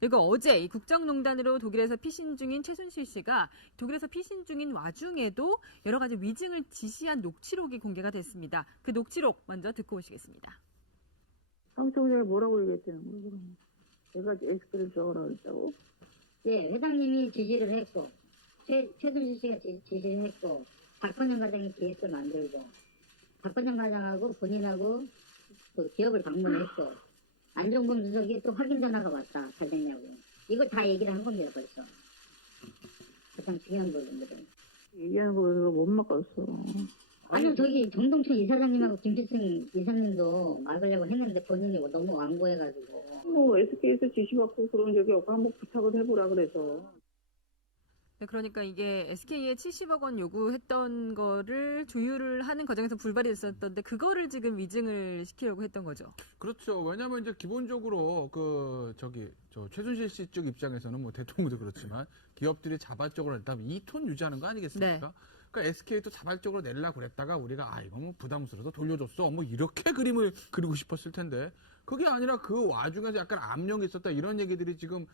그리고 어제 이 국정농단으로 독일에서 피신 중인 최순실 씨가 독일에서 피신 중인 와중에도 여러 가지 위증을 지시한 녹취록이 공개가 됐습니다. 그 녹취록 먼저 듣고 오시겠습니다. 사무총장이 뭐라고 얘기했대요? 내가 SK를 적으라 그랬다고? 예, 회장님이 지시를 했고, 최순실 씨가 지시를 했고, 박건영 과장이 기획서 만들고, 박건영 과장하고 본인하고 그 기업을 방문했고, 안종범 주석이 또 확인 전화가 왔다. 잘 됐냐고. 이걸 다 얘기를 한 겁니다, 벌써. 가장 중요한 부분들은. 얘기하는 거 못 막았어. 아니요, 저기 정동춘 이사장님하고 김필승 이사님도 막으려고 했는데 본인이 너무 완고해가지고. 뭐 SK에서 지시받고 그런 적이 없고 한번 부탁을 해보라 그래서. 네, 그러니까 이게 SK에 70억 원 요구했던 거를 조율을 하는 과정에서 불발이 됐었던데 그거를 지금 위증을 시키려고 했던 거죠. 그렇죠. 왜냐하면 이제 기본적으로 저 최순실 씨 쪽 입장에서는 뭐 대통령도 그렇지만 기업들이 자발적으로 일단 2톤 유지하는 거 아니겠습니까? 네. 그러니까 SK도 자발적으로 내려고 그랬다가 우리가 이건 부담스러워서 돌려줬어. 뭐 이렇게 그림을 그리고 싶었을 텐데 그게 아니라 그 와중에서 약간 압력이 있었다 이런 얘기들이 지금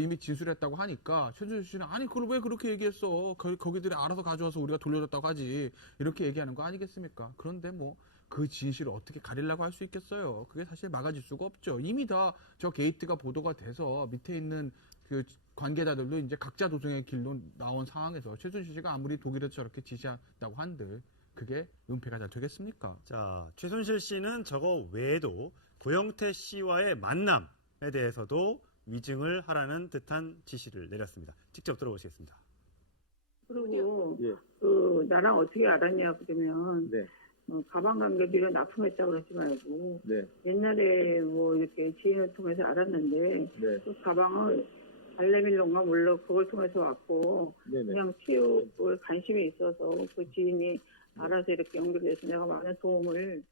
이미 진술했다고 하니까 최순실 씨는 아니 그걸 왜 그렇게 얘기했어? 거기들이 알아서 가져와서 우리가 돌려줬다고 하지 이렇게 얘기하는 거 아니겠습니까? 그런데 뭐 그 진실을 어떻게 가리려고 할 수 있겠어요? 그게 사실 막아질 수가 없죠. 이미 다 저 게이트가 보도가 돼서 밑에 있는 그 관계자들도 이제 각자 도생의 길로 나온 상황에서 최순실 씨가 아무리 독일에서 저렇게 지시한다고 한들 그게 은폐가 잘 되겠습니까? 자, 최순실 씨는 저거 외에도 고영태 씨와의 만남에 대해서도 위증을 하라는 듯한 지시를 내렸습니다. 직접 들어보시겠습니다. 그리고 예. 나랑 어떻게 알았냐 그러면 네. 가방 관계비를 납품했다고 그러지 말고 네. 옛날에 뭐 이렇게 지인을 통해서 알았는데 네. 그 가방을 발레밀론가 몰라 그걸 통해서 왔고 네네. 그냥 치우고 관심이 있어서 그 지인이 알아서 이렇게 연결돼서 내가 많은 도움을.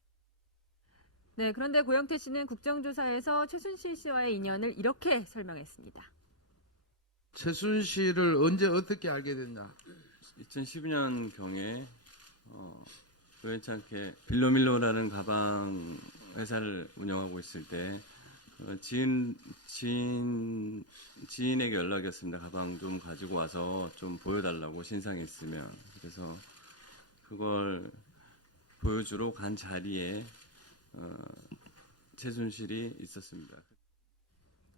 네, 그런데 고영태 씨는 국정조사에서 최순실 씨와의 인연을 이렇게 설명했습니다. 최순실을 언제 어떻게 알게 됐냐? 2012년경에 우연찮게 빌로밀로라는 가방 회사를 운영하고 있을 때 지인에게 연락이 왔습니다. 가방 좀 가지고 와서 좀 보여달라고 신상이 있으면. 그래서 그걸 보여주러 간 자리에 최순실이 있었습니다.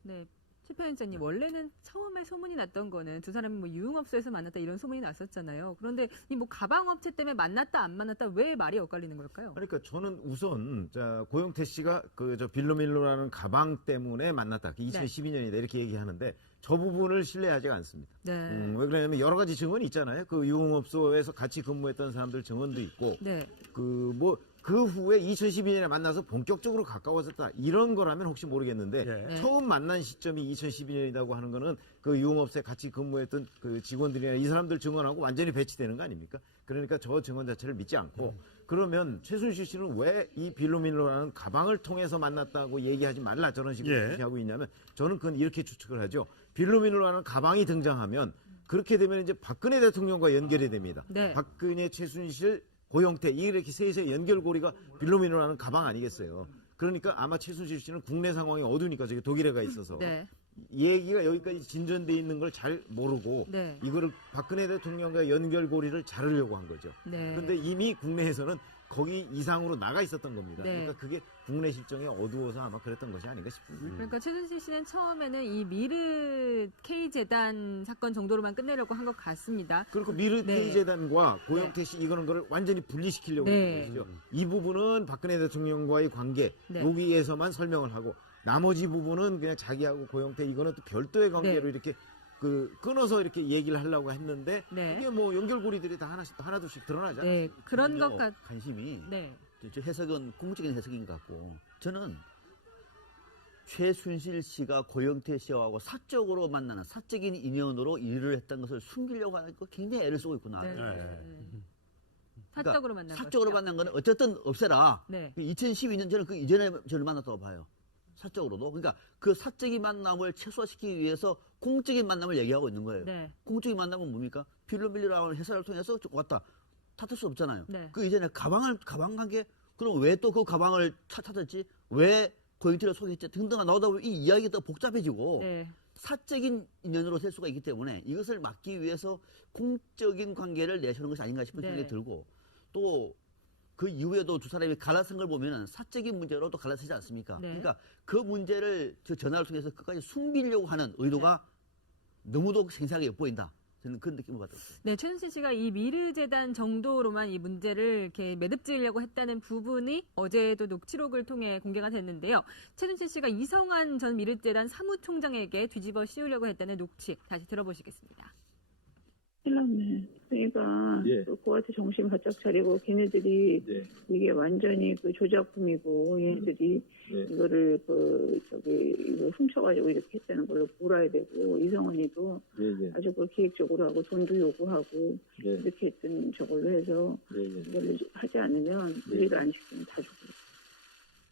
네, 최 편집장님 원래는 처음에 소문이 났던 거는 두 사람이 뭐 유흥업소에서 만났다 이런 소문이 났었잖아요. 그런데 이 뭐 가방업체 때문에 만났다 안 만났다 왜 말이 엇갈리는 걸까요? 그러니까 저는 우선 고영태 씨가 저 빌로밀로라는 가방 때문에 만났다. 2012년이다 이렇게 얘기하는데 저 부분을 신뢰하지가 않습니다. 네. 왜 그러냐면 여러 가지 증언이 있잖아요. 그 유흥업소에서 같이 근무했던 사람들 증언도 있고 네. 그 후에 2012년에 만나서 본격적으로 가까워졌다. 이런 거라면 혹시 모르겠는데 네. 처음 만난 시점이 2012년이라고 하는 거는 그 유흥업소에 같이 근무했던 그 직원들이나 이 사람들 증언하고 완전히 배치되는 거 아닙니까? 그러니까 저 증언 자체를 믿지 않고 그러면 최순실 씨는 왜 이 빌로밀로라는 가방을 통해서 만났다고 얘기하지 말라 저런 식으로 예. 얘기하고 있냐면 저는 그건 이렇게 추측을 하죠. 빌로밀로라는 가방이 등장하면 그렇게 되면 이제 박근혜 대통령과 연결이 됩니다. 네. 박근혜, 최순실, 고영태 이렇게 셋의 연결고리가 빌로밀로라는 가방 아니겠어요. 그러니까 아마 최순실 씨는 국내 상황이 어두우니까 저기 독일에 가 있어서 네. 얘기가 여기까지 진전돼 있는 걸 잘 모르고 네. 이거를 박근혜 대통령과 연결고리를 자르려고 한 거죠. 네. 그런데 이미 국내에서는 거기 이상으로 나가 있었던 겁니다. 네. 그러니까 그게 국내 실정에 어두워서 아마 그랬던 것이 아닌가 싶습니다. 그러니까 최순실 씨는 처음에는 이 미르 K재단 사건 정도로만 끝내려고 한 것 같습니다. 그리고 미르 네. K재단과 고영태 씨 이거는 거를 완전히 분리시키려고 네. 하는 것이죠. 이 부분은 박근혜 대통령과의 관계 네. 여기에서만 설명을 하고 나머지 부분은 그냥 자기하고 고영태 이거는 또 별도의 관계로 네. 이렇게 끊어서 이렇게 얘기를 하려고 했는데 네. 그게 뭐 연결고리들이 다 하나둘씩 드러나잖아요. 네, 그런 것 같. 관심이 네. 저 해석은 궁극적인 해석인 것 같고 저는 최순실 씨가 고영태 씨하고 사적으로 만나는 사적인 인연으로 일을 했던 것을 숨기려고 하는 거 굉장히 애를 쓰고 있구나. 네. 네. 사적으로 만난 사적으로 것이죠. 만난 거는 어쨌든 없애라. 네. 2012년 저는 그 이전에 저를 만났다고 봐요. 사적으로도. 그러니까 그 사적인 만남을 최소화시키기 위해서 공적인 만남을 얘기하고 있는 거예요. 네. 공적인 공적인 만남은 뭡니까? 빌로밀리라는 회사를 통해서 왔다. 탓할 수 없잖아요. 네. 그 이전에 가방 관계? 그럼 왜 또 그 가방을 찾았지? 왜 고영태를 소개했지 등등가 나오다 보면 이 이야기가 더 복잡해지고 네. 사적인 인연으로 될 수가 있기 때문에 이것을 막기 위해서 공적인 관계를 내세우는 것이 아닌가 싶은 네. 생각이 들고 또 그 이후에도 두 사람이 갈라선 걸 보면은 사적인 문제로 또 갈라서지 않습니까? 네. 그러니까 그 문제를 저 전화를 통해서 끝까지 숨기려고 하는 의도가 너무도 생생하게 엿보인다. 저는 그런 느낌을 받았어요. 네, 최순실 씨가 이 미르재단 정도로만 이 문제를 이렇게 매듭지으려고 했다는 부분이 어제도 녹취록을 통해 공개가 됐는데요. 최순실 씨가 이성환 전 미르재단 사무총장에게 뒤집어 씌우려고 했다는 녹취 다시 들어보시겠습니다. 큰일 났네. 그러니까 예. 그한테 정신 바짝 차리고 걔네들이 네. 이게 완전히 그 조작품이고 얘네들이 네. 이거를 이거 훔쳐가지고 이렇게 했다는 걸 몰아야 되고 이성원이도 예, 예. 아주 그 기획적으로 하고 돈도 요구하고 예. 이렇게 했던 저걸로 해서 예, 예. 이걸 하지 않으면 우리를 안 시키면 다 죽고.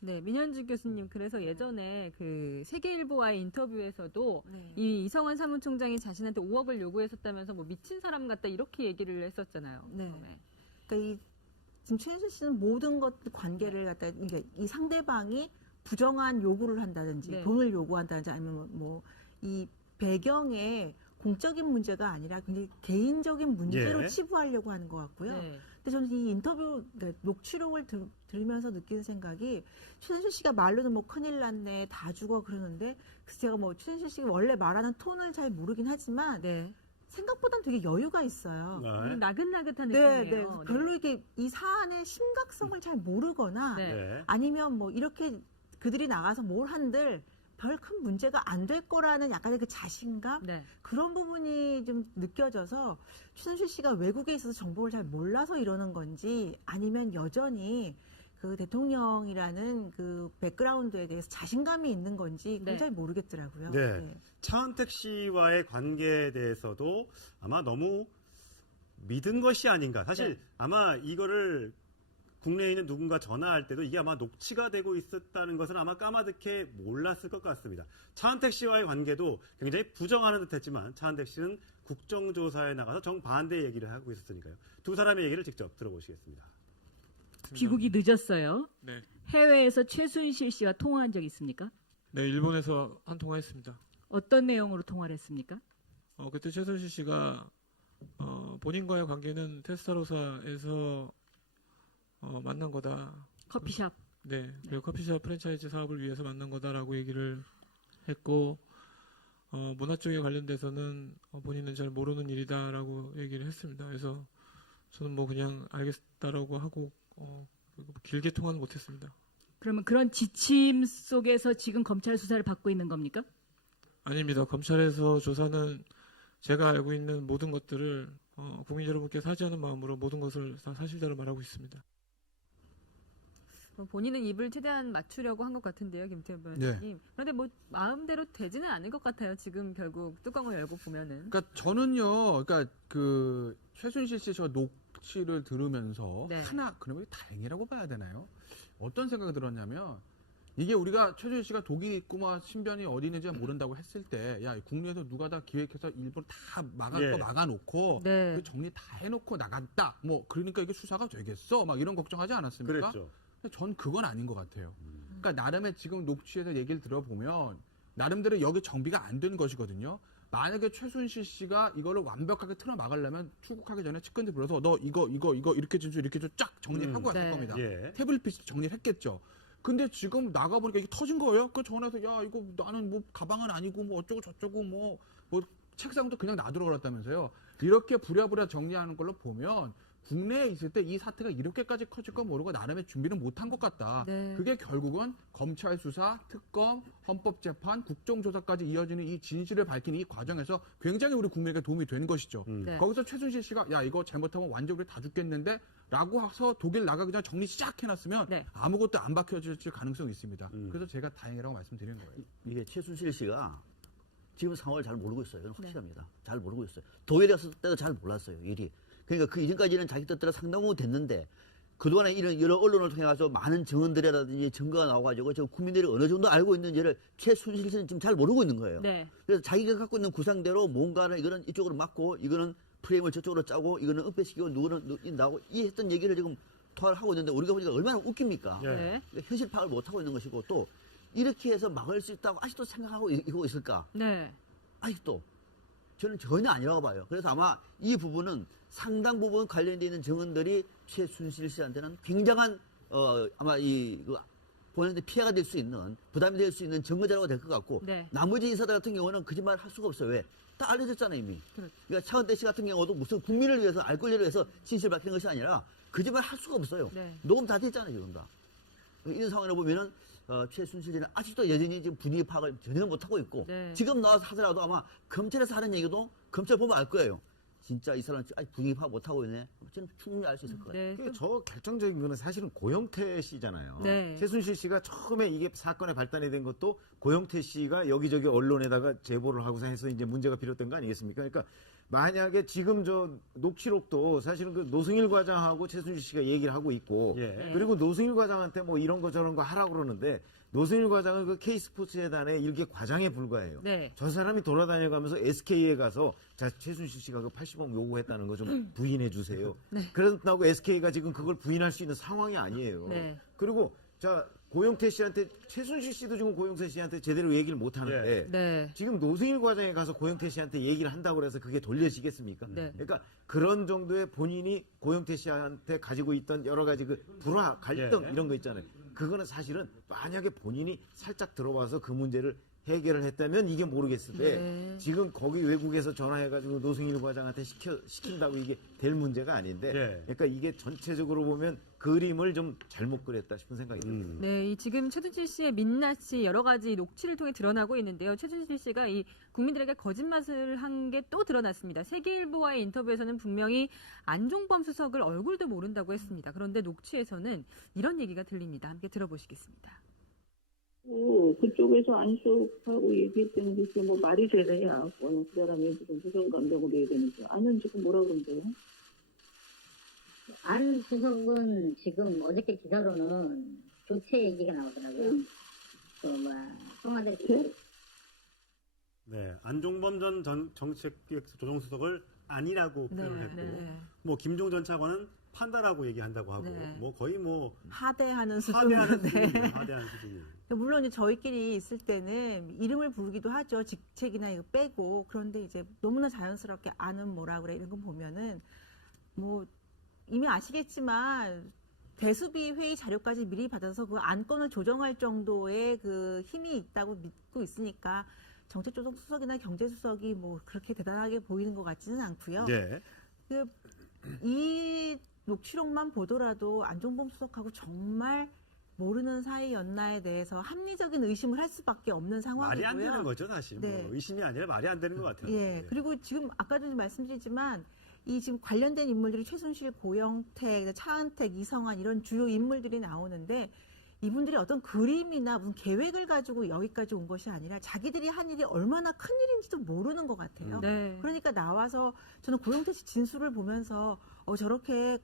네, 민현주 교수님, 그래서 예전에 그 세계일보와의 인터뷰에서도 네. 이 이성환 사무총장이 자신한테 5억을 요구했었다면서 뭐 미친 사람 같다 이렇게 얘기를 했었잖아요. 네. 처음에. 그러니까 지금 최순실 씨는 모든 것 관계를 갖다 그러니까 이 상대방이 부정한 요구를 한다든지 네. 돈을 요구한다든지 아니면 뭐 이 배경에 공적인 문제가 아니라 굉장히 개인적인 문제로 예. 치부하려고 하는 것 같고요. 네. 근데 저는 이 인터뷰 그러니까 녹취록을 들으면서 느끼는 생각이 최순실 씨가 말로는 뭐 큰일 났네 다 죽어 그러는데 그래서 제가 뭐 최순실 씨가 원래 말하는 톤을 잘 모르긴 하지만 네. 생각보다는 되게 여유가 있어요. 네. 나긋나긋한 네, 느낌이에요. 네. 별로 이렇게 이 사안의 심각성을 잘 모르거나 네. 네. 아니면 뭐 이렇게 그들이 나가서 뭘 한들 별 큰 문제가 안 될 거라는 약간의 그 자신감 네. 그런 부분이 좀 느껴져서 최순실 씨가 외국에 있어서 정보를 잘 몰라서 이러는 건지 아니면 여전히 그 대통령이라는 그 백그라운드에 대해서 자신감이 있는 건지 그걸 네. 잘 모르겠더라고요. 네. 차은택 씨와의 관계에 대해서도 아마 너무 믿은 것이 아닌가. 사실 네. 아마 이거를 국내에 있는 누군가 전화할 때도 이게 아마 녹취가 되고 있었다는 것은 아마 까마득해 몰랐을 것 같습니다. 차은택 씨와의 관계도 굉장히 부정하는 듯했지만 차은택 씨는 국정조사에 나가서 정반대 얘기를 하고 있었으니까요. 두 사람의 얘기를 직접 들어보시겠습니다. 귀국이 늦었어요. 네. 해외에서 최순실 씨와 통화한 적 있습니까? 네, 일본에서 한 통화했습니다. 어떤 내용으로 통화를 했습니까? 그때 최순실 씨가 본인과의 관계는 테스타로사에서 만난 거다. 커피숍. 네, 그리고 커피숍 프랜차이즈 사업을 위해서 만난 거다라고 얘기를 했고 문화 쪽에 관련돼서는 본인은 잘 모르는 일이다라고 얘기를 했습니다. 그래서 저는 뭐 그냥 알겠다라고 하고 길게 통화는 못했습니다. 그러면 그런 지침 속에서 지금 검찰 수사를 받고 있는 겁니까? 아닙니다. 검찰에서 조사는 제가 알고 있는 모든 것들을 국민 여러분께 사죄하는 마음으로 모든 것을 다 사실대로 말하고 있습니다. 본인은 입을 최대한 맞추려고 한 것 같은데요, 김태현 변호사님. 그런데 뭐 마음대로 되지는 않을 것 같아요. 지금 결국 뚜껑을 열고 보면은. 그러니까 저는요, 그러니까 그 최순실 씨 저 녹취를 들으면서 네. 하나 그러면 다행이라고 봐야 되나요? 어떤 생각이 들었냐면 이게 우리가 최순실 씨가 독이 있고 뭐 신변이 어디 있는지 모른다고 했을 때, 야 근무에서 누가 다 기획해서 일부러 다 막아놓고 네. 그 정리 다 해놓고 나갔다. 뭐 그러니까 이게 수사가 되겠어? 막 이런 걱정하지 않았습니까? 그랬죠. 근데 전 그건 아닌 것 같아요. 그러니까 나름의 지금 녹취에서 얘기를 들어보면 나름대로 여기 정비가 안 된 것이거든요. 만약에 최순실 씨가 이거를 완벽하게 틀어 막으려면 출국하기 전에 측근들 불러서 너 이거 이렇게 진술 이렇게 쫙 정리하고 왔을 네. 겁니다. 예. 태블릿 PC 정리를 했겠죠. 근데 지금 나가보니까 이게 터진 거예요. 그 전화해서 야 이거 나는 뭐 가방은 아니고 뭐 어쩌고 저쩌고 뭐 책상도 그냥 놔두러 갔다면서요. 이렇게 부랴부랴 정리하는 걸로 보면 국내에 있을 때 이 사태가 이렇게까지 커질 건 모르고 나름의 준비를 못한 것 같다. 네. 그게 결국은 검찰 수사, 특검, 헌법재판, 국정조사까지 이어지는 이 진실을 밝힌 이 과정에서 굉장히 우리 국민에게 도움이 된 것이죠. 네. 거기서 최순실 씨가 야 이거 잘못하면 완전 우리 다 죽겠는데 라고 해서 독일 나가기 전에 정리 시작해놨으면 네. 아무것도 안 밝혀질 가능성이 있습니다. 그래서 제가 다행이라고 말씀드리는 거예요. 이게 최순실 씨가 지금 상황을 잘 모르고 있어요. 이건 확실합니다. 잘 모르고 있어요. 독일에 갔을 때도 잘 몰랐어요. 일이. 그러니까 그 이전까지는 자기 뜻대로 상당 부분 됐는데 그동안에 이런 여러 언론을 통해 가서 많은 증언들이라든지 증거가 나와가지고 저 국민들이 어느 정도 알고 있는지를 최순실 씨는 지금 잘 모르고 있는 거예요. 네. 그래서 자기가 갖고 있는 구상대로 뭔가를 이거는 이쪽으로 막고 이거는 프레임을 저쪽으로 짜고 이거는 은폐시키고 누구는 나오고 이 했던 얘기를 지금 토화를 하고 있는데 우리가 보니까 얼마나 웃깁니까? 예. 네. 현실 파악을 못 하고 있는 것이고 또 이렇게 해서 막을 수 있다고 아직도 생각하고 있을까? 네. 아직도 저는 전혀 아니라고 봐요. 그래서 아마 이 부분은 상당 부분 관련되어 있는 증언들이 최순실 씨한테는 굉장한 아마 본인한테 피해가 될 수 있는, 부담이 될 수 있는 증거자료가 될 것 같고, 네. 나머지 인사들 같은 경우는 거짓말 할 수가 없어요. 왜? 다 알려졌잖아요, 이미. 그렇죠. 그러니까 차은택 씨 같은 경우도 무슨 국민을 위해서, 알 권리를 위해서 진실을 밝히는 것이 아니라 거짓말 할 수가 없어요. 네. 녹음 다 됐잖아요, 지금 다. 이런 상황을 보면은 최순실 씨는 아직도 여전히 지금 분위기 파악을 전혀 못하고 있고, 네. 지금 나와서 하더라도 아마 검찰에서 하는 얘기도 검찰 보면 알 거예요. 진짜 이 사람 아직 분위기 파악 못하고 있네. 저는 충분히 알 수 있을 것 같아요. 네. 저 결정적인 거는 사실은 고영태 씨잖아요. 네. 최순실 씨가 처음에 이게 사건의 발단이 된 것도 고영태 씨가 여기저기 언론에다가 제보를 하고서 해서 이제 문제가 비롯된 거 아니겠습니까? 그러니까 만약에 지금 저 녹취록도 사실은 그 노승일 과장하고 최순실 씨가 얘기를 하고 있고, 예. 그리고 노승일 과장한테 뭐 이런 거 저런 거 하라고 그러는데, 노승일 과장은 그 K스포츠 재단의 일개 과장에 불과해요. 네. 저 사람이 돌아다녀가면서 SK에 가서 자 최순실 씨가 그 80억 요구했다는 거 좀 부인해 주세요. 네. 그렇다고 SK가 지금 그걸 부인할 수 있는 상황이 아니에요. 네. 그리고 자 고영태 씨한테, 최순실 씨도 지금 고영태 씨한테 제대로 얘기를 못 하는데, 네. 지금 노승일 과장에 가서 고영태 씨한테 얘기를 한다고 해서 그게 돌려지겠습니까? 네. 그러니까 그런 정도의 본인이 고영태 씨한테 가지고 있던 여러 가지 그 불화, 갈등 이런 거 있잖아요. 그거는 사실은 만약에 본인이 살짝 들어와서 그 문제를 해결을 했다면 이게 모르겠는데, 네. 지금 거기 외국에서 전화해가지고 노승일 과장한테 시킨다고 이게 될 문제가 아닌데, 네. 그러니까 이게 전체적으로 보면 그림을 좀 잘못 그렸다 싶은 생각이 듭니다. 네, 이 지금 최순실 씨의 민낯이 여러 가지 녹취를 통해 드러나고 있는데요. 최순실 씨가 이 국민들에게 거짓말을 한 게 또 드러났습니다. 세계일보와의 인터뷰에서는 분명히 안종범 수석을 얼굴도 모른다고 했습니다. 그런데 녹취에서는 이런 얘기가 들립니다. 함께 들어보시겠습니다. 그쪽에서 안쪽하고 얘기했다는 게 뭐 말이 되느냐. 그 사람이 무슨 감정으로 얘기하는지. 아는 지금 뭐라 그런데요? 안 수석은 지금 어저께 기사로는 교체 얘기가 나오더라고요. 청와대 네, 안종범 전 정책기획조정수석을 아니라고 네, 표현했고, 네. 뭐 김종 전 차관은 판다라고 얘기한다고 하고, 네. 뭐 거의 뭐 하대하는 하대하는 수준인데. 수준입니다. 하대하는 수준이에요. 물론 이제 저희끼리 있을 때는 이름을 부르기도 하죠. 직책이나 이거 빼고. 그런데 이제 너무나 자연스럽게 아는 뭐라 그래 이런 거 보면은 뭐 이미 아시겠지만 대수비 회의 자료까지 미리 받아서 그 안건을 조정할 정도의 그 힘이 있다고 믿고 있으니까 정책조정수석이나 경제수석이 뭐 그렇게 대단하게 보이는 것 같지는 않고요. 네. 이 녹취록만 보더라도 안종범 수석하고 정말 모르는 사이였나에 대해서 합리적인 의심을 할 수밖에 없는 상황이고요. 말이 안 되는 거죠, 사실. 네. 뭐 의심이 아니라 말이 안 되는 것 같아요. 예. 네. 그리고 지금 아까도 말씀드리지만 이 지금 관련된 인물들이 최순실, 고영태, 차은택, 이성환 이런 주요 인물들이 나오는데 이분들이 어떤 그림이나 무슨 계획을 가지고 여기까지 온 것이 아니라 자기들이 한 일이 얼마나 큰 일인지도 모르는 것 같아요. 네. 그러니까 나와서 저는 고영태 씨 진술을 보면서 저렇게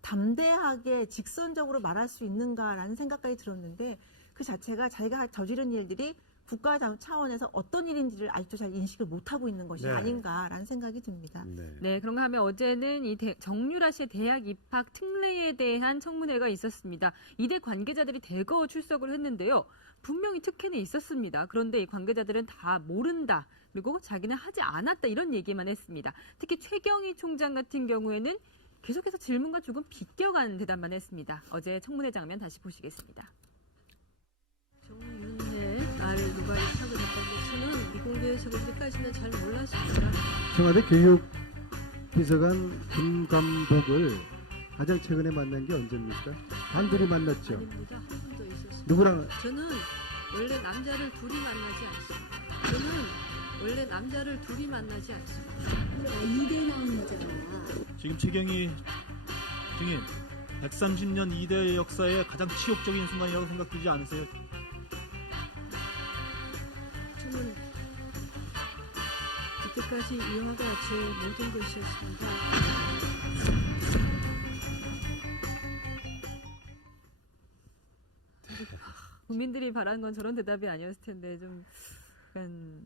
담대하게 직선적으로 말할 수 있는가라는 생각까지 들었는데 그 자체가 자기가 저지른 일들이 국가 차원에서 어떤 일인지를 아직도 잘 인식을 못하고 있는 것이 네. 아닌가라는 생각이 듭니다. 네. 네, 그런가 하면 어제는 이 정유라 씨의 대학 입학 특례에 대한 청문회가 있었습니다. 이대 관계자들이 대거 출석을 했는데요. 분명히 특혜는 있었습니다. 그런데 이 관계자들은 다 모른다. 그리고 자기는 하지 않았다. 이런 얘기만 했습니다. 특히 최경희 총장 같은 경우에는 계속해서 질문과 조금 비껴간 대답만 했습니다. 어제 청문회 장면 다시 보시겠습니다. 정윤회 아래 누가 입학을 했다는데 저는 미공개에서 그렇게까지는 잘 몰랐습니다. 청와대 교육비서관 김감독을 가장 최근에 만난 게 언제입니까? 단둘이 만났죠. 아닙니다. 한 번 더 있었습니다. 누구랑? 저는 원래 남자를 둘이 만나지 않습니다. 저는 원래 남자를 둘이 만나지 않습니다. 이대 나온 여자잖아. 지금 최경희 증인 130년 이대 역사의 가장 치욕적인 순간이라고 생각되지 않으세요? 저는 이때까지 이 영화가 제 모든 것이었습니다. 국민들이 바라는 건 저런 대답이 아니었을 텐데 좀 약간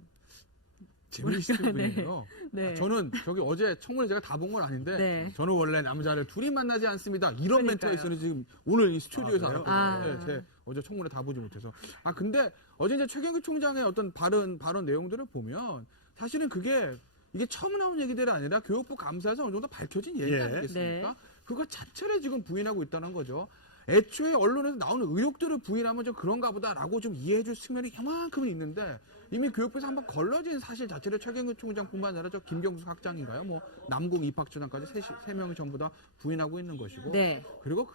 재미있을 네. 분이에요. 네. 저는 저기 어제 청문회 제가 다 본 건 아닌데 네. 저는 원래 남자를 둘이 만나지 않습니다. 이런 멘트가 그러니까요. 있었는지 지금 오늘 이 스튜디오에서 그래요? 알았거든요. 네, 제 어제 청문회 다 보지 못해서. 근데 어제 이제 최경규 총장의 어떤 발언 내용들을 보면 사실은 이게 처음 나온 얘기들이 아니라 교육부 감사에서 어느 정도 밝혀진 얘기 예. 아니겠습니까? 네. 그거 자체를 지금 부인하고 있다는 거죠. 애초에 언론에서 나오는 의혹들을 부인하면 좀 그런가 보다라고 좀 이해해줄 측면이 이만큼은 있는데 이미 교육부에서 한번 걸러진 사실 자체를 최경규 총장뿐만 아니라 저 김경수 학장인가요? 뭐 남궁 입학처장까지 세 명이 전부 다 부인하고 있는 것이고. 네. 그리고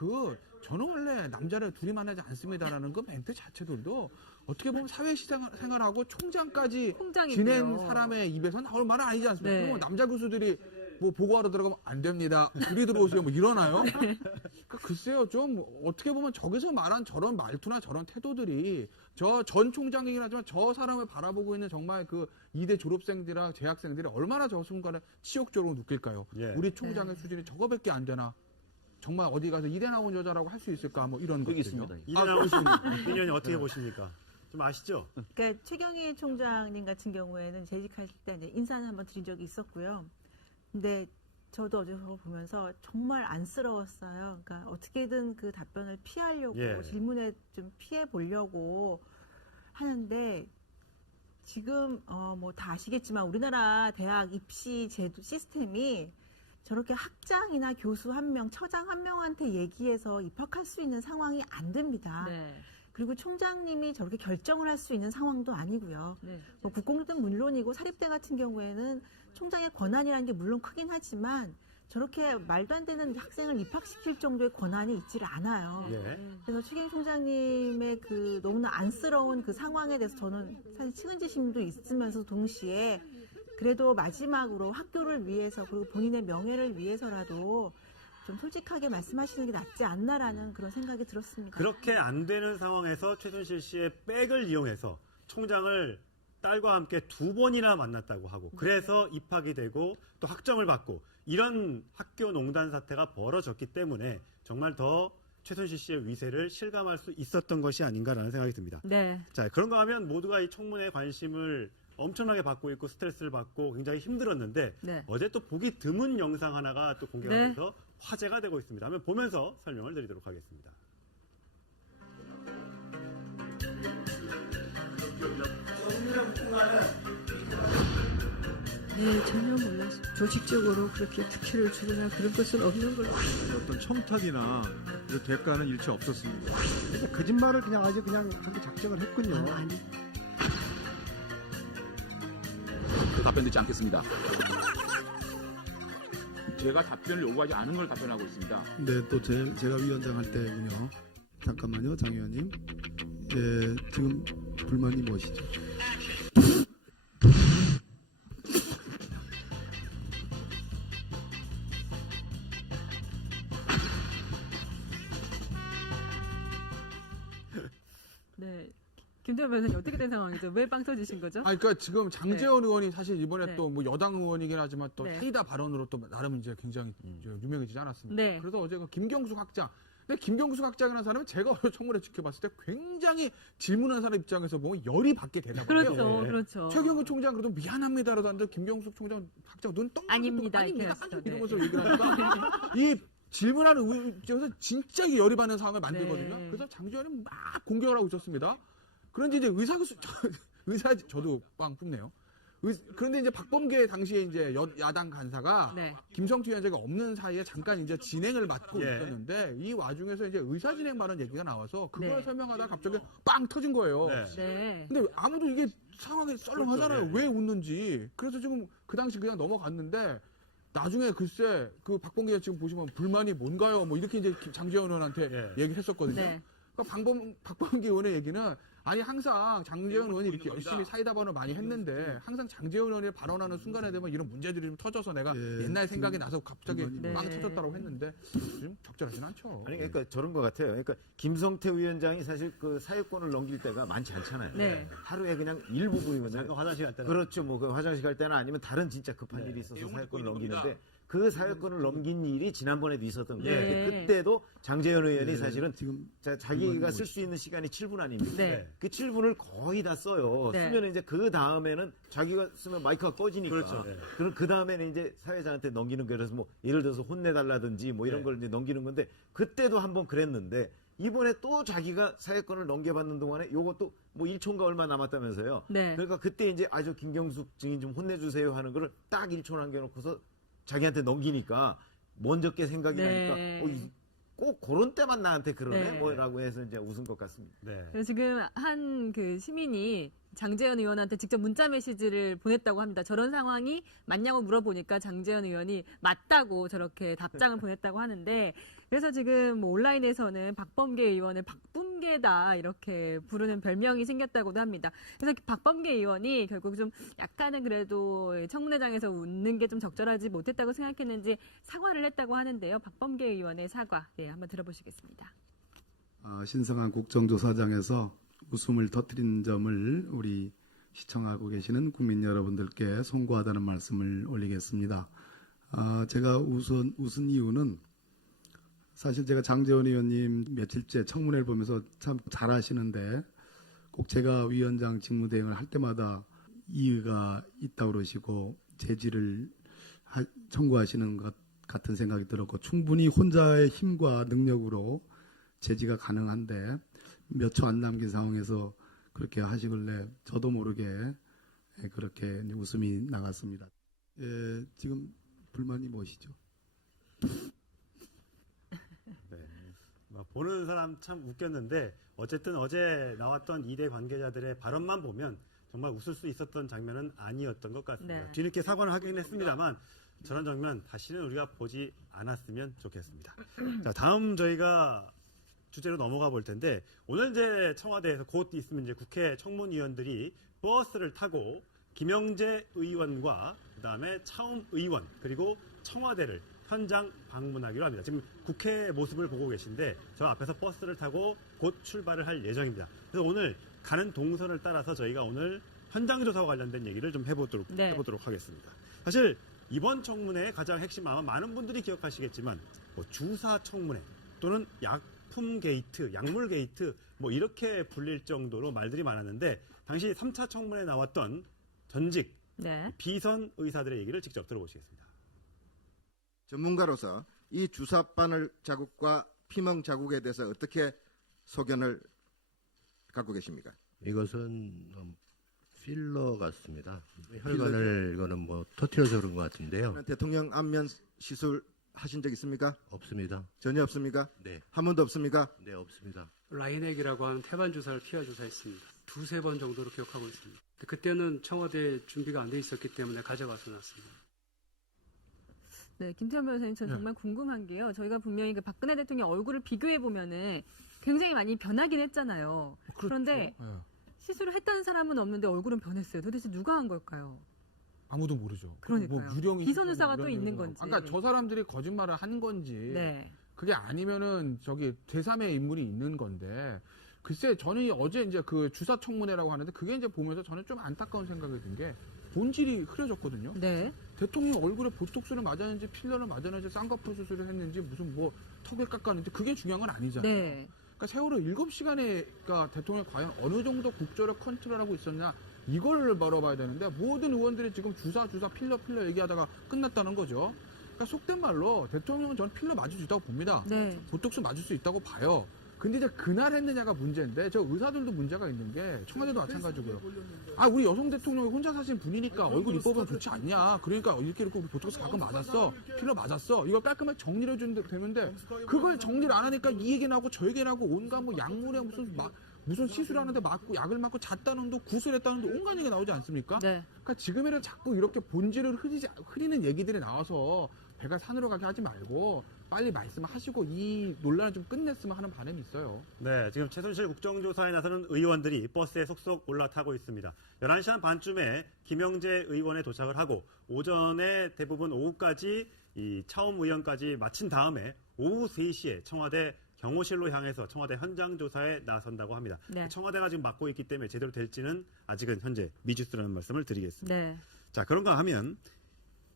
저는 원래 남자를 둘이 만나지 않습니다라는 그 멘트 자체들도 어떻게 보면 사회생활하고 총장까지 총장인데요. 지낸 사람의 입에서 나올 말은 아니지 않습니까? 네. 그럼 남자 교수들이 뭐 보고하러 들어가면 안 됩니다. 둘이 들어오세요. 뭐 이러나요? 그러니까 글쎄요. 좀 어떻게 보면 저기서 말한 저런 말투나 저런 태도들이 저 전 총장이긴 하지만 저 사람을 바라보고 있는 정말 그 이대 졸업생들이랑 재학생들이 얼마나 저 순간에 치욕적으로 느낄까요? 예. 우리 총장의 수준이 저거밖에 안 되나? 정말 어디 가서 이대 나온 여자라고 할 수 있을까? 뭐 이런 여기 것들요. 있습니다. 이대나온 의원님 어떻게 보십니까? 좀 아시죠? 그러니까 최경희 총장님 같은 경우에는 재직하실 때 이제 인사는 한번 드린 적이 있었고요. 근데 저도 어제 그거 보면서 정말 안쓰러웠어요. 그러니까 어떻게든 그 답변을 피하려고 예. 질문에 좀 피해 보려고 하는데 지금 뭐 다 아시겠지만 우리나라 대학 입시 제도 시스템이 저렇게 학장이나 교수 한 명, 처장 한 명한테 얘기해서 입학할 수 있는 상황이 안 됩니다. 네. 그리고 총장님이 저렇게 결정을 할 수 있는 상황도 아니고요. 네. 뭐 국공립은 물론이고 사립대 같은 경우에는 총장의 권한이라는 게 물론 크긴 하지만 저렇게 말도 안 되는 학생을 입학시킬 정도의 권한이 있지를 않아요. 예. 그래서 최경희 총장님의 그 너무나 안쓰러운 그 상황에 대해서 저는 사실 측은지심도 있으면서 동시에 그래도 마지막으로 학교를 위해서 그리고 본인의 명예를 위해서라도 좀 솔직하게 말씀하시는 게 낫지 않나라는 그런 생각이 들었습니다. 그렇게 안 되는 상황에서 최순실 씨의 백을 이용해서 총장을 딸과 함께 2번이나 만났다고 하고 그래서 입학이 되고 또 학점을 받고 이런 학교 농단 사태가 벌어졌기 때문에 정말 더 최순실 씨의 위세를 실감할 수 있었던 것이 아닌가라는 생각이 듭니다. 네. 자, 그런가 하면 모두가 이 청문회에 관심을 엄청나게 받고 있고 스트레스를 받고 굉장히 힘들었는데 네. 어제 또 보기 드문 영상 하나가 또 공개가 네. 돼서 화제가 되고 있습니다. 한번 보면서 설명을 드리도록 하겠습니다. 네, 전혀 몰랐어요. 조직적으로 그렇게 특혜를 주거나 그런 것은 없는 걸로. 어떤 청탁이나 그 대가는 일체 없었습니다. 그러니까 거짓말을 그냥 아주 그냥 저렇게 작정을 했군요. 아니. 답변 듣지 않겠습니다. 제가 답변을 요구하지 않은 걸 답변하고 있습니다. 네, 또 제가 위원장 할 때군요. 잠깐만요, 장 의원님. 예, 지금 불만이 무엇이죠? 네. 김대현 변호사님 어떻게 된 상황이죠? 왜 빵 터지신 거죠? 그러니까 지금 장제원 의원이 사실 이번에 네. 또 뭐 여당 의원이긴 하지만 또 네. 사이다 발언으로 또 나름 이제 굉장히 유명해지지 않았습니까? 네. 그래서 어제 그 김경숙 학장. 근데 김경숙 학장이라는 사람은 제가 어제 청문회 지켜봤을 때 굉장히 질문하는 사람 입장에서 보면 열이 받게 대답을 해요. 그렇죠. 그렇죠. 최경규 총장 그래도 미안합니다라도 하는데 김경숙 총장 학장 눈 똥 아닙니다. 아닙니다. 이렇게 했어. 네. 이러면서 얘기를 하니까 이 질문하는 입장에서 진짜 열이 받는 상황을 만들거든요. 네. 그래서 장지원이 막 공격을 하고 있었습니다. 그런데 이제 저도 빵 뿜네요. 그런데 이제 박범계 당시에 이제 야당 간사가 네. 김성태 위원장이 없는 사이에 잠깐 이제 진행을 맡고 예. 있었는데 이 와중에서 이제 의사 진행 발언 얘기가 나와서 그걸 네. 설명하다가 갑자기 빵 터진 거예요. 네. 네. 근데 아무도 이게 상황이 썰렁하잖아요. 그렇죠. 네. 왜 웃는지. 그래서 지금 그 당시 그냥 넘어갔는데 나중에 글쎄 그 박범계 지금 보시면 불만이 뭔가요? 뭐 이렇게 이제 장재원 의원한테 예. 얘기했었거든요. 네. 그러니까 박범계 의원의 얘기는 아니 항상 장재원 의원이 이렇게 열심히 사이다 발언을 많이 했는데 항상 장재원 의원이 발언하는 순간에 되면 이런 문제들이 좀 터져서 내가 예, 옛날 생각이 나서 갑자기 네. 빵 터졌다고 했는데 좀 적절하진 않죠. 아니 그러니까 저런 것 같아요. 그러니까 김성태 위원장이 사실 그 사회권을 넘길 때가 많지 않잖아요. 네. 하루에 그냥 일부분이거든요. 잠깐 화장실 갈 때는 그렇죠. 뭐 그 화장실 갈 때나 아니면 다른 진짜 급한 네. 일이 있어서 내용을 사회권을 듣고 있는 넘기는데 그 사회권을 넘긴 일이 지난번에도 있었던 거예요. 네. 그때도 장재현 의원이 네, 사실은 지금 자기가 쓸 수 있는 시간이 7분 아닙니까? 네. 그 7분을 거의 다 써요. 네. 쓰면 이제 그 다음에는 자기가 쓰면 마이크가 꺼지니까. 그렇죠. 네. 그럼 그 다음에는 이제 사회자한테 넘기는 거예요. 그래서 뭐 예를 들어서 혼내달라든지 뭐 이런 네. 걸 이제 넘기는 건데 그때도 한번 그랬는데 이번에 또 자기가 사회권을 넘겨받는 동안에 요것도 뭐 1초인가 얼마 남았다면서요. 네. 그러니까 그때 이제 아주 김경숙 증인 좀 혼내주세요 하는 거를 딱 1초 남겨놓고서 자기한테 넘기니까 먼저 게 생각이 네. 나니까 꼭 그런 때만 나한테 그러네 네. 뭐라고 해서 이제 웃은 것 같습니다. 네. 그래서 지금 한 그 시민이 장재현 의원한테 직접 문자 메시지를 보냈다고 합니다. 저런 상황이 맞냐고 물어보니까 장재현 의원이 맞다고 저렇게 답장을 보냈다고 하는데 그래서 지금 뭐 온라인에서는 박범계 의원을 박분계다 이렇게 부르는 별명이 생겼다고도 합니다. 그래서 박범계 의원이 결국 좀 약간은 그래도 청문회장에서 웃는 게 좀 적절하지 못했다고 생각했는지 사과를 했다고 하는데요. 박범계 의원의 사과 한번 들어보시겠습니다. 신성한 국정조사장에서 웃음을 터뜨린 점을 우리 시청하고 계시는 국민 여러분들께 송구하다는 말씀을 올리겠습니다. 제가 웃은 이유는 사실 제가 장재원 의원님 며칠째 청문회를 보면서 참 잘하시는데 꼭 제가 위원장 직무대행을 할 때마다 이의가 있다고 그러시고 제지를 청구하시는 것 같은 생각이 들었고 충분히 혼자의 힘과 능력으로 제지가 가능한데 몇 초 안 남긴 상황에서 그렇게 하시길래 저도 모르게 그렇게 웃음이 나갔습니다. 지금 불만이 무엇이죠? 보는 사람 참 웃겼는데 어쨌든 어제 나왔던 2대 관계자들의 발언만 보면 정말 웃을 수 있었던 장면은 아니었던 것 같습니다. 네. 뒤늦게 사과는 하긴 했습니다만 저런 장면 다시는 우리가 보지 않았으면 좋겠습니다. 자, 다음 저희가 주제로 넘어가 볼 텐데 오늘 이제 청와대에서 곧 있으면 이제 국회 청문위원들이 버스를 타고 김영재 의원과 그다음에 차움 의원 그리고 청와대를 현장 방문하기로 합니다. 지금 국회 모습을 보고 계신데 저 앞에서 버스를 타고 곧 출발을 할 예정입니다. 그래서 오늘 가는 동선을 따라서 저희가 오늘 현장 조사와 관련된 얘기를 좀 해보도록 하겠습니다. 사실 이번 청문회의 가장 핵심 아마 많은 분들이 기억하시겠지만 뭐 주사 청문회 또는 약품 게이트, 약물 게이트 뭐 이렇게 불릴 정도로 말들이 많았는데 당시 3차 청문회에 나왔던 전직 비선 의사들의 얘기를 직접 들어보시겠습니다. 전문가로서 이 주사 바늘 자국과 피멍 자국에 대해서 어떻게 소견을 갖고 계십니까? 이것은 필러 같습니다. 혈관을 이거는 뭐 터트려서 그런 것 같은데요. 대통령 안면 시술 하신 적 있습니까? 없습니다. 전혀 없습니까? 네. 한 번도 없습니까? 네, 없습니다. 라이넥이라고 하는 태반 주사를 피하 주사했습니다. 두세 번 정도로 기억하고 있습니다. 그때는 청와대 준비가 안 돼 있었기 때문에 가져가서 놨습니다. 네, 김태현 변호사님, 저는 정말 궁금한 게요. 저희가 분명히 그 박근혜 대통령 얼굴을 비교해 보면은 굉장히 많이 변하긴 했잖아요. 그런데 시술을 했다는 사람은 없는데 얼굴은 변했어요. 도대체 누가 한 걸까요? 아무도 모르죠. 그러니까요. 뭐 유령이 비선 의사가 또 있는 건지. 그러니까 저 사람들이 거짓말을 한 건지. 네. 그게 아니면은 저기 제3의 인물이 있는 건데. 글쎄 저는 어제 이제 그 주사 청문회라고 하는데 그게 이제 보면서 저는 좀 안타까운 생각이 든 게 본질이 흐려졌거든요. 네. 대통령 얼굴에 보톡스를 맞았는지 필러를 맞았는지 쌍꺼풀 수술을 했는지 무슨 뭐 턱을 깎았는지 그게 중요한 건 아니잖아요. 네. 그러니까 세월호 7시간에 그러니까 대통령이 과연 어느 정도 국조를 컨트롤하고 있었냐 이걸 바라봐야 되는데 모든 의원들이 지금 주사 필러 얘기하다가 끝났다는 거죠. 그러니까 속된 말로 대통령은 저는 필러 맞을 수 있다고 봅니다. 네. 보톡스 맞을 수 있다고 봐요. 근데 이제 그날 했느냐가 문제인데 저 의사들도 문제가 있는 게 청와대도 마찬가지고요. 우리 여성 대통령이 혼자 사신 분이니까 얼굴 입법은 좋지 않냐. 그러니까 이렇게 우리 보톡스 가끔 맞았어. 필러 맞았어. 이거 깔끔하게 정리를 해주면 되는데 그걸 정리를 안 하니까 이 얘기 나고 저 얘기 나고 온갖 뭐 약물에 무슨 시술하는데 맞고 약을 맞고 잤다는도 구술했다는도 온갖 얘기 나오지 않습니까? 네. 그러니까 지금에는 자꾸 이렇게 본질을 흐리는 얘기들이 나와서 배가 산으로 가게 하지 말고 빨리 말씀하시고 이 논란을 좀 끝냈으면 하는 바람이 있어요. 네, 지금 최순실 국정조사에 나서는 의원들이 버스에 속속 올라타고 있습니다. 11시 한 반쯤에 김영재 의원에 도착을 하고 오전에 대부분 오후까지 이 차움 의원까지 마친 다음에 오후 3시에 청와대 경호실로 향해서 청와대 현장 조사에 나선다고 합니다. 네. 청와대가 지금 맡고 있기 때문에 제대로 될지는 아직은 현재 미지수라는 말씀을 드리겠습니다. 네. 자, 그런가 하면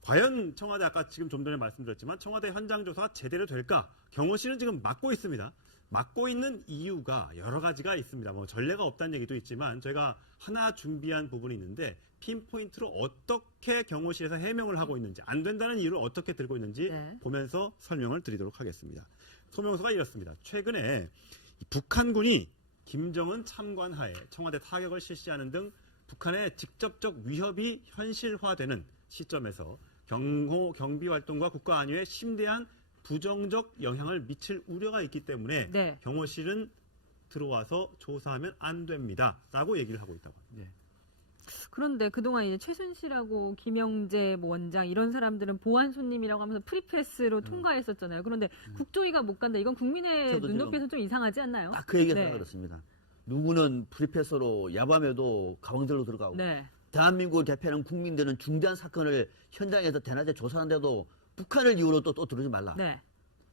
과연 청와대 아까 지금 좀 전에 말씀드렸지만 청와대 현장 조사 제대로 될까? 경호실은 지금 막고 있습니다. 막고 있는 이유가 여러 가지가 있습니다. 뭐 전례가 없다는 얘기도 있지만 저희가 하나 준비한 부분이 있는데 핀포인트로 어떻게 경호실에서 해명을 하고 있는지 안 된다는 이유를 어떻게 들고 있는지 보면서 설명을 드리도록 하겠습니다. 소명서가 이렇습니다. 최근에 북한군이 김정은 참관하에 청와대 타격을 실시하는 등 북한의 직접적 위협이 현실화되는 시점에서 경비 활동과 국가 안위에 심대한 부정적 영향을 미칠 우려가 있기 때문에 경호실은 들어와서 조사하면 안 됩니다. 라고 얘기를 하고 있다고 합니다. 그런데 그동안 이제 최순실하고 김영재 뭐 원장 이런 사람들은 보안 손님이라고 하면서 프리패스로 통과했었잖아요. 그런데 국토위가 못 간다. 이건 국민의 눈높이에서 좀 이상하지 않나요? 딱 그 얘기가 그렇습니다. 누구는 프리패스로 야밤에도 가방들로 들어가고 대한민국을 대표하는 국민들은 중대한 사건을 현장에서 대낮에 조사하는데도 북한을 이유로 또 들어오지 말라.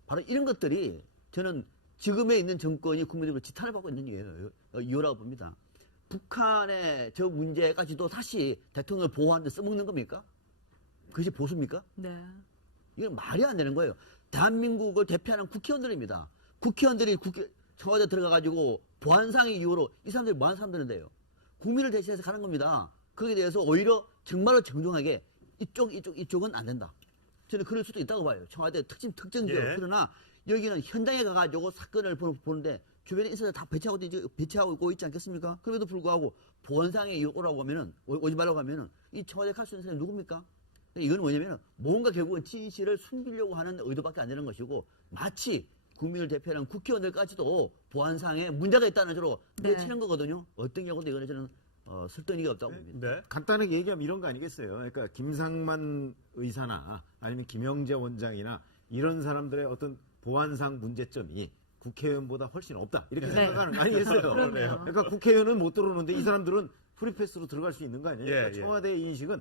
바로 이런 것들이 저는 지금에 있는 정권이 국민들로 지탄을 받고 있는 이유라고 봅니다. 북한의 저 문제까지도 다시 대통령을 보호하는 데 써먹는 겁니까? 그것이 보수입니까? 이건 말이 안 되는 거예요. 대한민국을 대표하는 국회의원들입니다. 국회의원들이 청와대 들어가가지고 보안상의 이유로 이 사람들이 뭐하는 사람들인데요. 국민을 대신해서 가는 겁니다. 거기에 대해서 오히려 정말로 정중하게 이쪽은 안 된다. 저는 그럴 수도 있다고 봐요. 청와대 특징죠. 그러나 여기는 현장에 가가지고 사건을 보는데 주변에 인사들 다 배치하고 있지 않겠습니까? 그럼에도 불구하고 보안상에 오라고 하면은 오지 말라고 하면은 이 청와대 갈 수 있는 사람이 누굽니까? 이건 뭐냐면은 뭔가 결국은 진실을 숨기려고 하는 의도밖에 안 되는 것이고 마치 국민을 대표하는 국회의원들까지도 보안상에 문제가 있다는 식으로 내치는 거거든요. 어떤 경우도 이거는 저는 설득리가 없다고 봅니다. 간단하게 얘기하면 이런 거 아니겠어요. 그러니까 김상만 의사나 아니면 김영재 원장이나 이런 사람들의 어떤 보안상 문제점이 국회의원보다 훨씬 없다. 이렇게 생각하는 거 아니겠어요. 그러니까 국회의원은 못 들어오는데 이 사람들은 프리패스로 들어갈 수 있는 거 아니에요. 그러니까 청와대의 인식은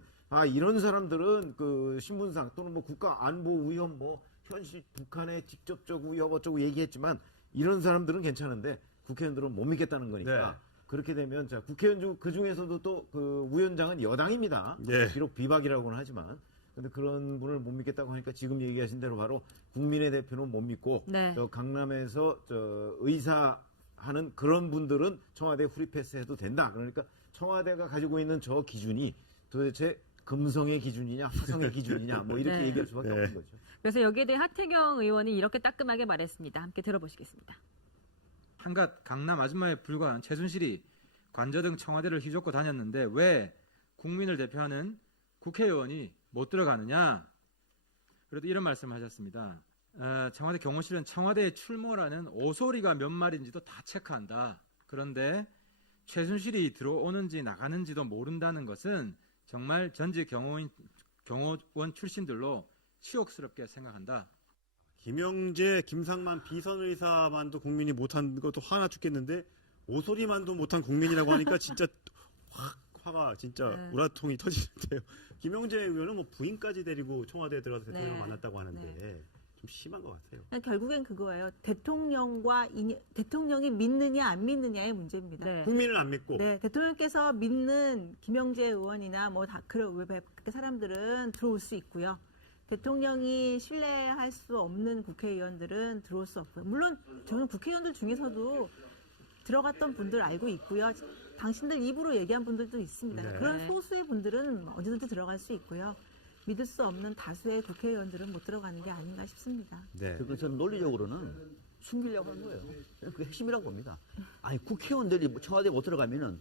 이런 사람들은 그 신분상 또는 뭐 국가 안보 위협 뭐 현실 북한의 직접적 위협 어쩌고 얘기했지만 이런 사람들은 괜찮은데 국회의원들은 못 믿겠다는 거니까 그렇게 되면 자 국회의원 그 중에서도 또 그 위원장은 여당입니다. 비록 비박이라고는 하지만 근데 그런 분을 못 믿겠다고 하니까 지금 얘기하신 대로 바로 국민의 대표는 못 믿고 저 강남에서 저 의사하는 그런 분들은 청와대 프리패스 해도 된다. 그러니까 청와대가 가지고 있는 저 기준이 도대체 금성의 기준이냐 화성의 기준이냐 뭐 이렇게 얘기할 수밖에 없는 거죠. 그래서 여기에 대해 하태경 의원이 이렇게 따끔하게 말했습니다. 함께 들어보시겠습니다. 한갓 강남 아줌마에 불과한 최순실이 관저 등 청와대를 휘젓고 다녔는데 왜 국민을 대표하는 국회의원이 못 들어가느냐? 그래도 이런 말씀을 하셨습니다. 청와대 경호실은 청와대에 출몰하는 오소리가 몇 마리인지도 다 체크한다. 그런데 최순실이 들어오는지 나가는지도 모른다는 것은 정말 전직 경호원 출신들로 치욕스럽게 생각한다. 김영재, 김상만 비선의사만도 국민이 못한 것도 화나 죽겠는데 오소리만도 못한 국민이라고 하니까 진짜 화가 진짜 우라통이 터지는데요. 김영재 의원은 뭐 부인까지 데리고 청와대에 들어가서 대통령을 만났다고 하는데 좀 심한 것 같아요. 결국엔 그거예요. 대통령이 믿느냐 안 믿느냐의 문제입니다. 국민을 안 믿고. 대통령께서 믿는 김영재 의원이나 뭐 다 그런 사람들은 들어올 수 있고요. 대통령이 신뢰할 수 없는 국회의원들은 들어올 수 없고요. 물론 저는 국회의원들 중에서도 들어갔던 분들 알고 있고요. 당신들 입으로 얘기한 분들도 있습니다. 그런 소수의 분들은 언제든지 들어갈 수 있고요. 믿을 수 없는 다수의 국회의원들은 못 들어가는 게 아닌가 싶습니다. 그것은 논리적으로는 숨기려고 하는 거예요. 그게 핵심이라고 봅니다. 아니 국회의원들이 청와대에 못 들어가면은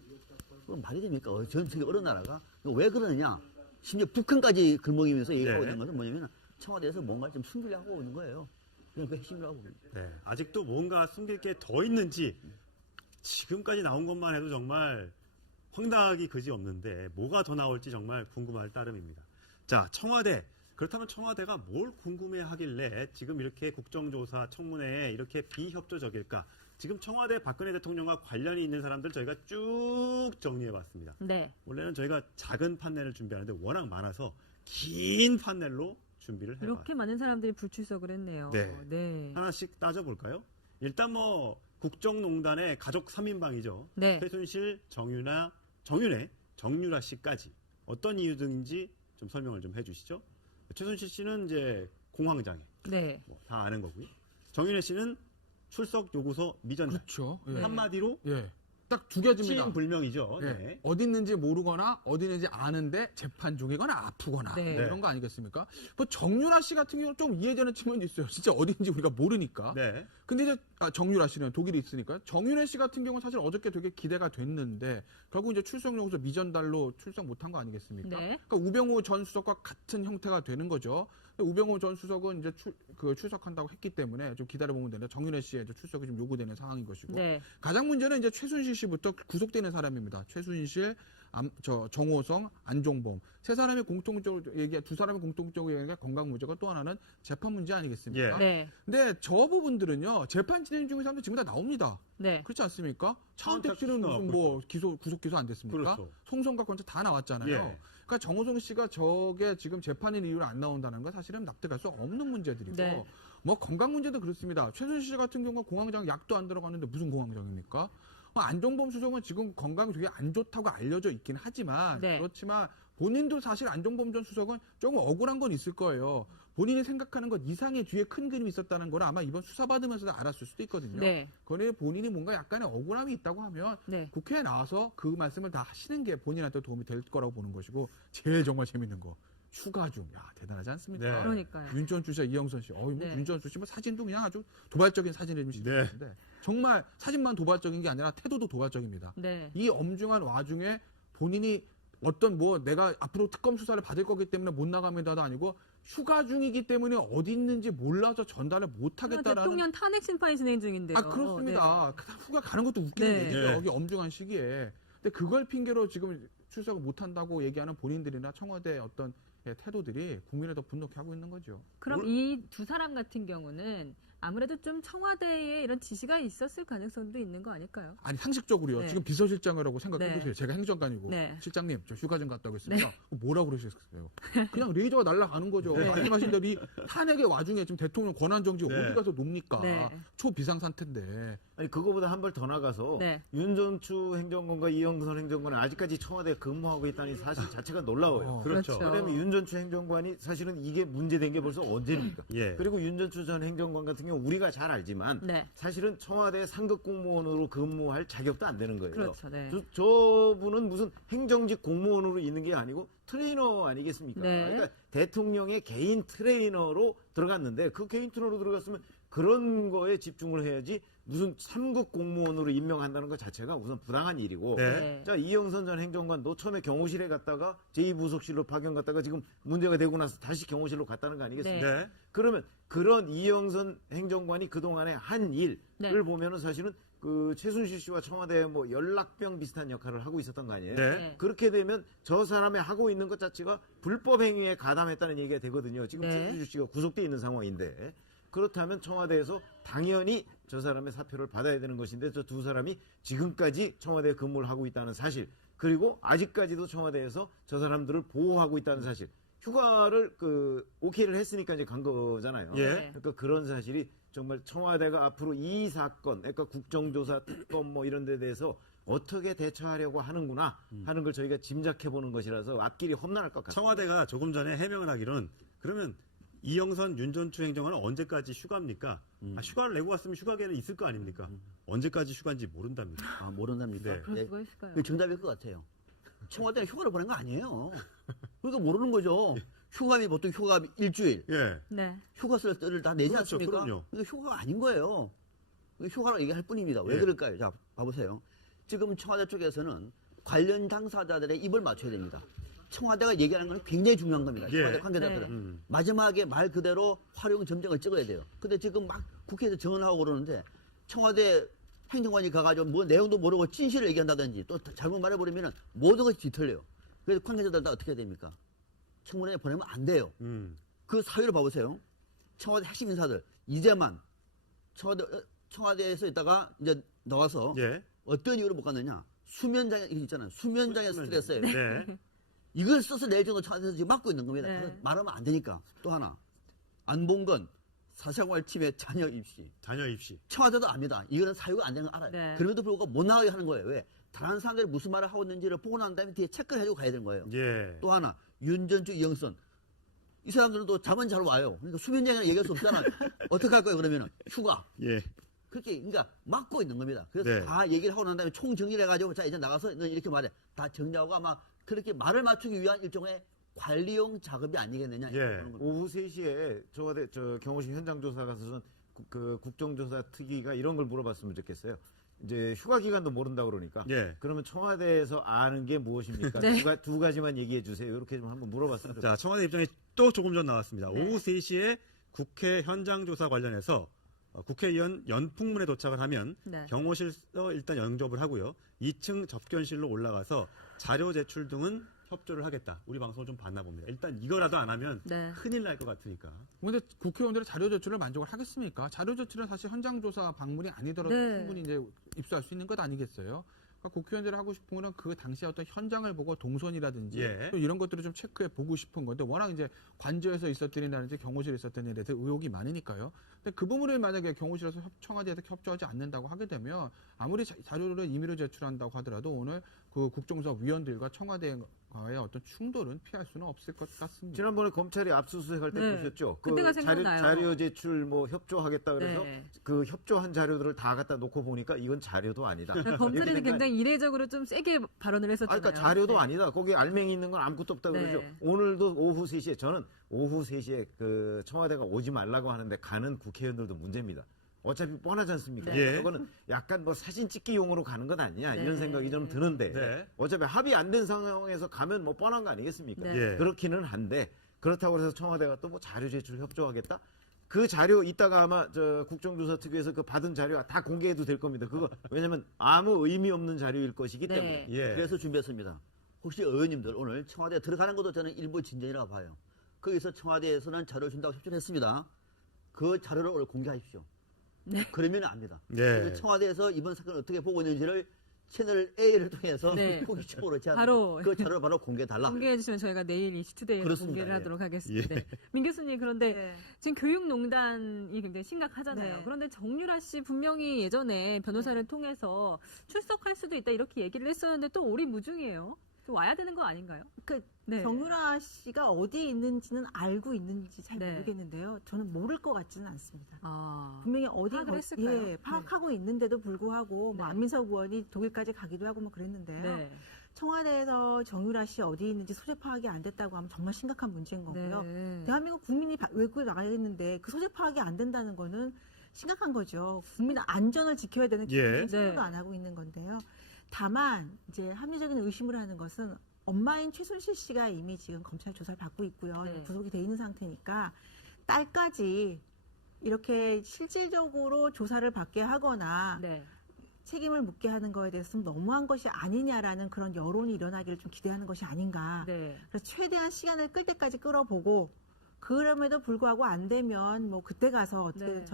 그건 말이 됩니까? 전 세계 어느 나라가 왜 그러느냐? 심지어 북한까지 글먹이면서 얘기하고 있는 것은 뭐냐면 청와대에서 뭔가 좀 숨기려고 하고 있는 거예요. 그게 핵심이라고 봅니다. 아직도 뭔가 숨길 게 더 있는지 지금까지 나온 것만 해도 정말 황당하기 그지 없는데 뭐가 더 나올지 정말 궁금할 따름입니다. 자, 청와대. 그렇다면 청와대가 뭘 궁금해하길래 지금 이렇게 국정조사 청문회에 이렇게 비협조적일까? 지금 청와대 박근혜 대통령과 관련이 있는 사람들 저희가 쭉 정리해봤습니다. 원래는 저희가 작은 판넬을 준비하는데 워낙 많아서 긴 판넬로 준비를 해봤습니다. 이렇게 많은 사람들이 불출석을 했네요. 하나씩 따져볼까요? 일단 뭐 국정농단의 가족 3인방이죠. 최순실, 정윤회, 정유라 씨까지 어떤 이유 등인지 좀 설명을 좀 해주시죠. 최순실 씨는 이제 공황장애. 네. 다 아는 거고요. 정윤혜 씨는 출석 요구서 미전달. 그렇죠. 예. 한마디로 예. 딱 두 가지입니다. 시인 불명이죠. 예. 네. 어디 있는지 모르거나 어디 있는지 아는데 재판 중이거나 아프거나 네. 이런 거 아니겠습니까? 뭐 정유라 씨 같은 경우는 좀 이해되는 측면이 있어요. 진짜 어디인지 우리가 모르니까. 네. 근데 이제 정유라 씨는 독일에 있으니까 정윤혜 씨 같은 경우는 사실 어저께 되게 기대가 됐는데 결국 이제 출석 요구서 미전달로 출석 못한 거 아니겠습니까? 네. 그러니까 우병우 전 수석과 같은 형태가 되는 거죠. 우병우 전 수석은 이제 출석한다고 했기 때문에 좀 기다려보면 되는데 정윤혜 씨의 이제 출석이 좀 요구되는 상황인 것이고 네. 가장 문제는 이제 최순실 씨부터 구속되는 사람입니다. 최순실, 정호성, 안종범 세 사람이 공통적으로 두 사람이 공통적으로 얘기하는 게 건강 문제가 또 하나는 재판 문제 아니겠습니까? 예. 네. 근데 저 부분들은요 재판 진행 중인 사람들 지금 다 나옵니다. 네. 그렇지 않습니까? 차은택 씨는 무슨 뭐 구속 기소 안 됐습니까? 그렇죠. 송성과 권자 다 나왔잖아요. 예. 그러니까 정호성 씨가 저게 지금 재판인 이유로 안 나온다는 건 사실은 납득할 수 없는 문제들이고 네. 뭐 건강 문제도 그렇습니다. 최순실 씨 같은 경우는 공황장 약도 안 들어가는데 무슨 공황장입니까? 안종범 수석은 지금 건강이 되게 안 좋다고 알려져 있긴 하지만 네. 그렇지만 본인도 사실 안종범 전 수석은 조금 억울한 건 있을 거예요. 본인이 생각하는 것 이상의 뒤에 큰 그림이 있었다는 걸 아마 이번 수사 받으면서도 알았을 수도 있거든요. 네. 그러니 본인이 뭔가 약간의 억울함이 있다고 하면 네. 국회에 나와서 그 말씀을 다 하시는 게 본인한테 도움이 될 거라고 보는 것이고 제일 정말 재밌는 거 휴가중. 야 대단하지 않습니까? 네. 그러니까요. 윤전주 씨와 이영선 씨. 뭐 네. 윤전주 씨 뭐 사진도 그냥 아주 도발적인 사진을 좀 찍었는데 정말 사진만 도발적인 게 아니라 태도도 도발적입니다. 네. 이 엄중한 와중에 본인이 어떤 뭐 내가 앞으로 특검 수사를 받을 거기 때문에 못 나갑니다도 아니고 휴가 중이기 때문에 어디 있는지 몰라서 전달을 못 하겠다라는 대통령 탄핵 심판이 진행 중인데요. 그렇습니다. 휴가 가는 것도 웃기는 네. 얘기죠. 네. 여기 엄중한 시기에. 근데 그걸 핑계로 지금 출석을 못 한다고 얘기하는 본인들이나 청와대 어떤 태도들이 국민을 더 분노케 하고 있는 거죠. 그럼 이 두 사람 같은 경우는 아무래도 좀 청와대에 이런 지시가 있었을 가능성도 있는 거 아닐까요? 아니 상식적으로요. 네. 지금 비서실장이라고 생각해보세요. 네. 제가 행정관이고 네. 실장님 저 휴가 좀 갔다 오겠습니다. 네. 뭐라고 그러셨어요? 그냥 레이저가 날아가는 거죠. 네. 말씀하신 대로 이 탄핵의 와중에 지금 대통령 권한정지 네. 어디 가서 놉니까? 네. 초비상사태인데. 아니 그거보다 한 발 더 나가서 네. 윤전추 행정관과 이영선 행정관은 아직까지 청와대에 근무하고 있다는 사실 자체가 놀라워요. 그렇죠. 왜냐하면 윤전추 행정관이 사실은 이게 문제된 게 벌써 언제입니까? 예. 그리고 윤전추 전 행정관 같은 경우 우리가 잘 알지만 네. 사실은 청와대 상급 공무원으로 근무할 자격도 안 되는 거예요. 그렇죠. 네. 저분은 무슨 행정직 공무원으로 있는 게 아니고 트레이너 아니겠습니까? 네. 그러니까 대통령의 개인 트레이너로 들어갔는데 그 개인 트레이너로 들어갔으면 그런 거에 집중을 해야지 무슨 3급 공무원으로 임명한다는 것 자체가 우선 부당한 일이고 네. 자 이영선 전 행정관도 처음에 경호실에 갔다가 제2부속실로 파견 갔다가 지금 문제가 되고 나서 다시 경호실로 갔다는 거 아니겠습니까? 네. 그러면 그런 이영선 행정관이 그동안에 한 일을 네. 보면은 사실은 그 최순실 씨와 청와대 뭐 연락병 비슷한 역할을 하고 있었던 거 아니에요? 네. 그렇게 되면 저 사람이 하고 있는 것 자체가 불법 행위에 가담했다는 얘기가 되거든요. 지금 네. 최순실 씨가 구속돼 있는 상황인데 그렇다면 청와대에서 당연히 저 사람의 사표를 받아야 되는 것인데 저 두 사람이 지금까지 청와대에 근무를 하고 있다는 사실 그리고 아직까지도 청와대에서 저 사람들을 보호하고 있다는 사실 휴가를 오케이를 했으니까 이제 간 거잖아요. 예. 그러니까 그런 사실이 정말 청와대가 앞으로 이 사건, 그러니까 국정조사, 특검 뭐 이런 데 대해서 어떻게 대처하려고 하는구나 하는 걸 저희가 짐작해 보는 것이라서 앞길이 험난할 것 같아요. 청와대가 조금 전에 해명을 하기로는 그러면 이영선, 윤전추 행정관은 언제까지 휴가입니까? 휴가를 내고 왔으면 휴가계는 있을 거 아닙니까? 언제까지 휴가인지 모른답니다. 아, 모른답니까? 네. 그럴 수가 있을까요? 그게 정답일 것 같아요. 청와대가 휴가를 보낸 거 아니에요. 그러니까 모르는 거죠. 휴가비 보통 휴가 일주일. 예. 네. 휴가 쓸 때를 다 내지 그렇죠, 않습니까? 그럼요. 그러니까 휴가가 아닌 거예요. 휴가라고 얘기할 뿐입니다. 왜 예. 그럴까요? 자, 봐보세요. 지금 청와대 쪽에서는 관련 당사자들의 입을 맞춰야 됩니다. 청와대가 얘기하는 건 굉장히 중요한 겁니다. 예. 청와대 관계자들은. 네. 마지막에 말 그대로 활용 점정을 찍어야 돼요. 근데 지금 막 국회에서 정언하고 그러는데 청와대 행정관이 가가지고 뭐 내용도 모르고 진실을 얘기한다든지 또 잘못 말해버리면 모든 것이 뒤틀려요. 그래서 관계자들 다 어떻게 해야 됩니까? 청문회에 보내면 안 돼요. 그 사유를 봐보세요. 청와대 핵심 인사들 이제만 청와대에서 있다가 이제 나와서 예. 어떤 이유로 못 갔느냐? 수면장애 있잖아요. 수면장애 스트레스예요. 네. 이걸 써서 내일 정도 청와대에서 지금 막고 있는 겁니다. 네. 그건 말하면 안 되니까. 또 하나 안 본 건 사생활 침해 자녀 입시. 자녀 입시. 청와대도 압니다. 이거는 사유가 안 되는 거 알아요. 네. 그럼에도 불구하고 못 나가게 하는 거예요. 왜? 다른 사람들이 무슨 말을 하고 있는지를 보고 난 다음에 뒤에 체크를 해주고 가야 되는 거예요. 예. 또 하나 윤전추 이영선 이 사람들도 잠은 잘 와요. 그러니까 수면제는 얘기할 수 없잖아요. 어떻게 할 거예요, 그러면은? 휴가. 예. 그렇게, 그러니까 막고 있는 겁니다. 그래서 네. 다 얘기를 하고 난 다음에 총 정리를 해가지고, 자, 이제 나가서 너 이렇게 말해. 다 정리하고 아마 그렇게 말을 맞추기 위한 일종의 관리용 작업이 아니겠느냐. 예. 오후 3시에 청와대 경호실 현장 조사 가서는 그 국정조사 특위가 이런 걸 물어봤으면 좋겠어요. 이제 휴가 기간도 모른다고 그러니까. 예. 그러면 청와대에서 아는 게 무엇입니까? 네. 두 가지만 얘기해 주세요. 이렇게 좀 한번 물어봤으면 좋겠어요. 자, 청와대 입장이 또 조금 전 나왔습니다. 네. 오후 3시에 국회 현장 조사 관련해서 국회의원 연풍문에 도착을 하면 네. 경호실로 일단 영접을 하고요. 2층 접견실로 올라가서 자료 제출 등은 협조를 하겠다. 우리 방송을 좀 봤나 봅니다. 일단 이거라도 안 하면 네. 큰일 날 것 같으니까. 근데 국회의원들의 자료 제출을 만족을 하겠습니까? 자료 제출은 사실 현장 조사 방문이 아니더라도 네. 충분히 이제 입수할 수 있는 것 아니겠어요? 그러니까 국회의원들이 하고 싶은 거는 그 당시에 어떤 현장을 보고 동선이라든지 예. 또 이런 것들을 좀 체크해 보고 싶은 건데 워낙 이제 관저에서 있었던 일이라든지 경호실에 있었던 일에 대해서 의혹이 많으니까요. 근데 그 부분을 만약에 경호실에서 청와대에서 협조하지 않는다고 하게 되면 아무리 자료를 임의로 제출한다고 하더라도 오늘 그 국정조사 위원들과 청와대와의 어떤 충돌은 피할 수는 없을 것 같습니다. 지난번에 검찰이 압수수색할 때 네. 보셨죠? 그때가 생각나요. 자료 제출 협조하겠다 그래서 네. 그 협조한 자료들을 다 갖다 놓고 보니까 이건 자료도 아니다. 그러니까 검찰에서 굉장히 이례적으로 좀 세게 발언을 했었잖아요. 그러니까 자료도 네. 아니다. 거기 알맹이 있는 건 아무것도 없다 네. 그러죠. 오늘도 오후 3시에 저는 오후 3시에 그 청와대가 오지 말라고 하는데 가는 국회의원들도 문제입니다. 어차피 뻔하지 않습니까? 네. 그거는 약간 뭐 사진 찍기용으로 가는 건 아니냐 네. 이런 생각이 좀 드는데 네. 어차피 합의 안 된 상황에서 가면 뭐 뻔한 거 아니겠습니까? 네. 예. 그렇기는 한데 그렇다고 해서 청와대가 또 뭐 자료 제출 협조하겠다? 그 자료 이따가 아마 저 국정조사 특위에서 그 받은 자료 다 공개해도 될 겁니다. 그거 왜냐면 아무 의미 없는 자료일 것이기 네. 때문에. 예. 그래서 준비했습니다. 혹시 의원님들 오늘 청와대에 들어가는 것도 저는 일부 진전이라고 봐요. 거기서 청와대에서는 자료를 준다고 협조를 했습니다. 그 자료를 오늘 공개하십시오. 네. 그러면 압니다. 네. 그래서 청와대에서 이번 사건을 어떻게 보고 있는지를 채널 A를 통해서 네. 공식적으로 바로 그 자료를 바로 공개해달라. 공개해 주시면 저희가 내일 이슈투데이에 그렇습니다. 공개를 예. 하도록 하겠습니다. 예. 네. 민 교수님 그런데 네. 지금 교육농단이 굉장히 심각하잖아요. 네. 그런데 정유라 씨 분명히 예전에 변호사를 통해서 출석할 수도 있다 이렇게 얘기를 했었는데 또 오리무중이에요. 좀 와야 되는 거 아닌가요? 그 네. 정유라 씨가 어디에 있는지는 알고 있는지 잘 네. 모르겠는데요. 저는 모를 것 같지는 않습니다. 아, 분명히 어디 파악을 했을까요? 예, 파악하고 있는데도 불구하고 네. 뭐 안민석 의원이 독일까지 가기도 하고 뭐 그랬는데요. 네. 청와대에서 정유라 씨 어디 있는지 소재 파악이 안 됐다고 하면 정말 심각한 문제인 거고요. 네. 대한민국 국민이 외국에 나가야겠는데 그 소재 파악이 안 된다는 거는 심각한 거죠. 국민 안전을 지켜야 되는 예. 기본적인 생각도 안 하고 있는 건데요. 다만 이제 합리적인 의심을 하는 것은 엄마인 최순실 씨가 이미 지금 검찰 조사를 받고 있고요. 네. 구속이 돼 있는 상태니까 딸까지 이렇게 실질적으로 조사를 받게 하거나 네. 책임을 묻게 하는 거에 대해서 좀 너무한 것이 아니냐라는 그런 여론이 일어나기를 좀 기대하는 것이 아닌가. 네. 그래서 최대한 시간을 끌 때까지 끌어보고 그럼에도 불구하고 안 되면 뭐 그때 가서 어떻게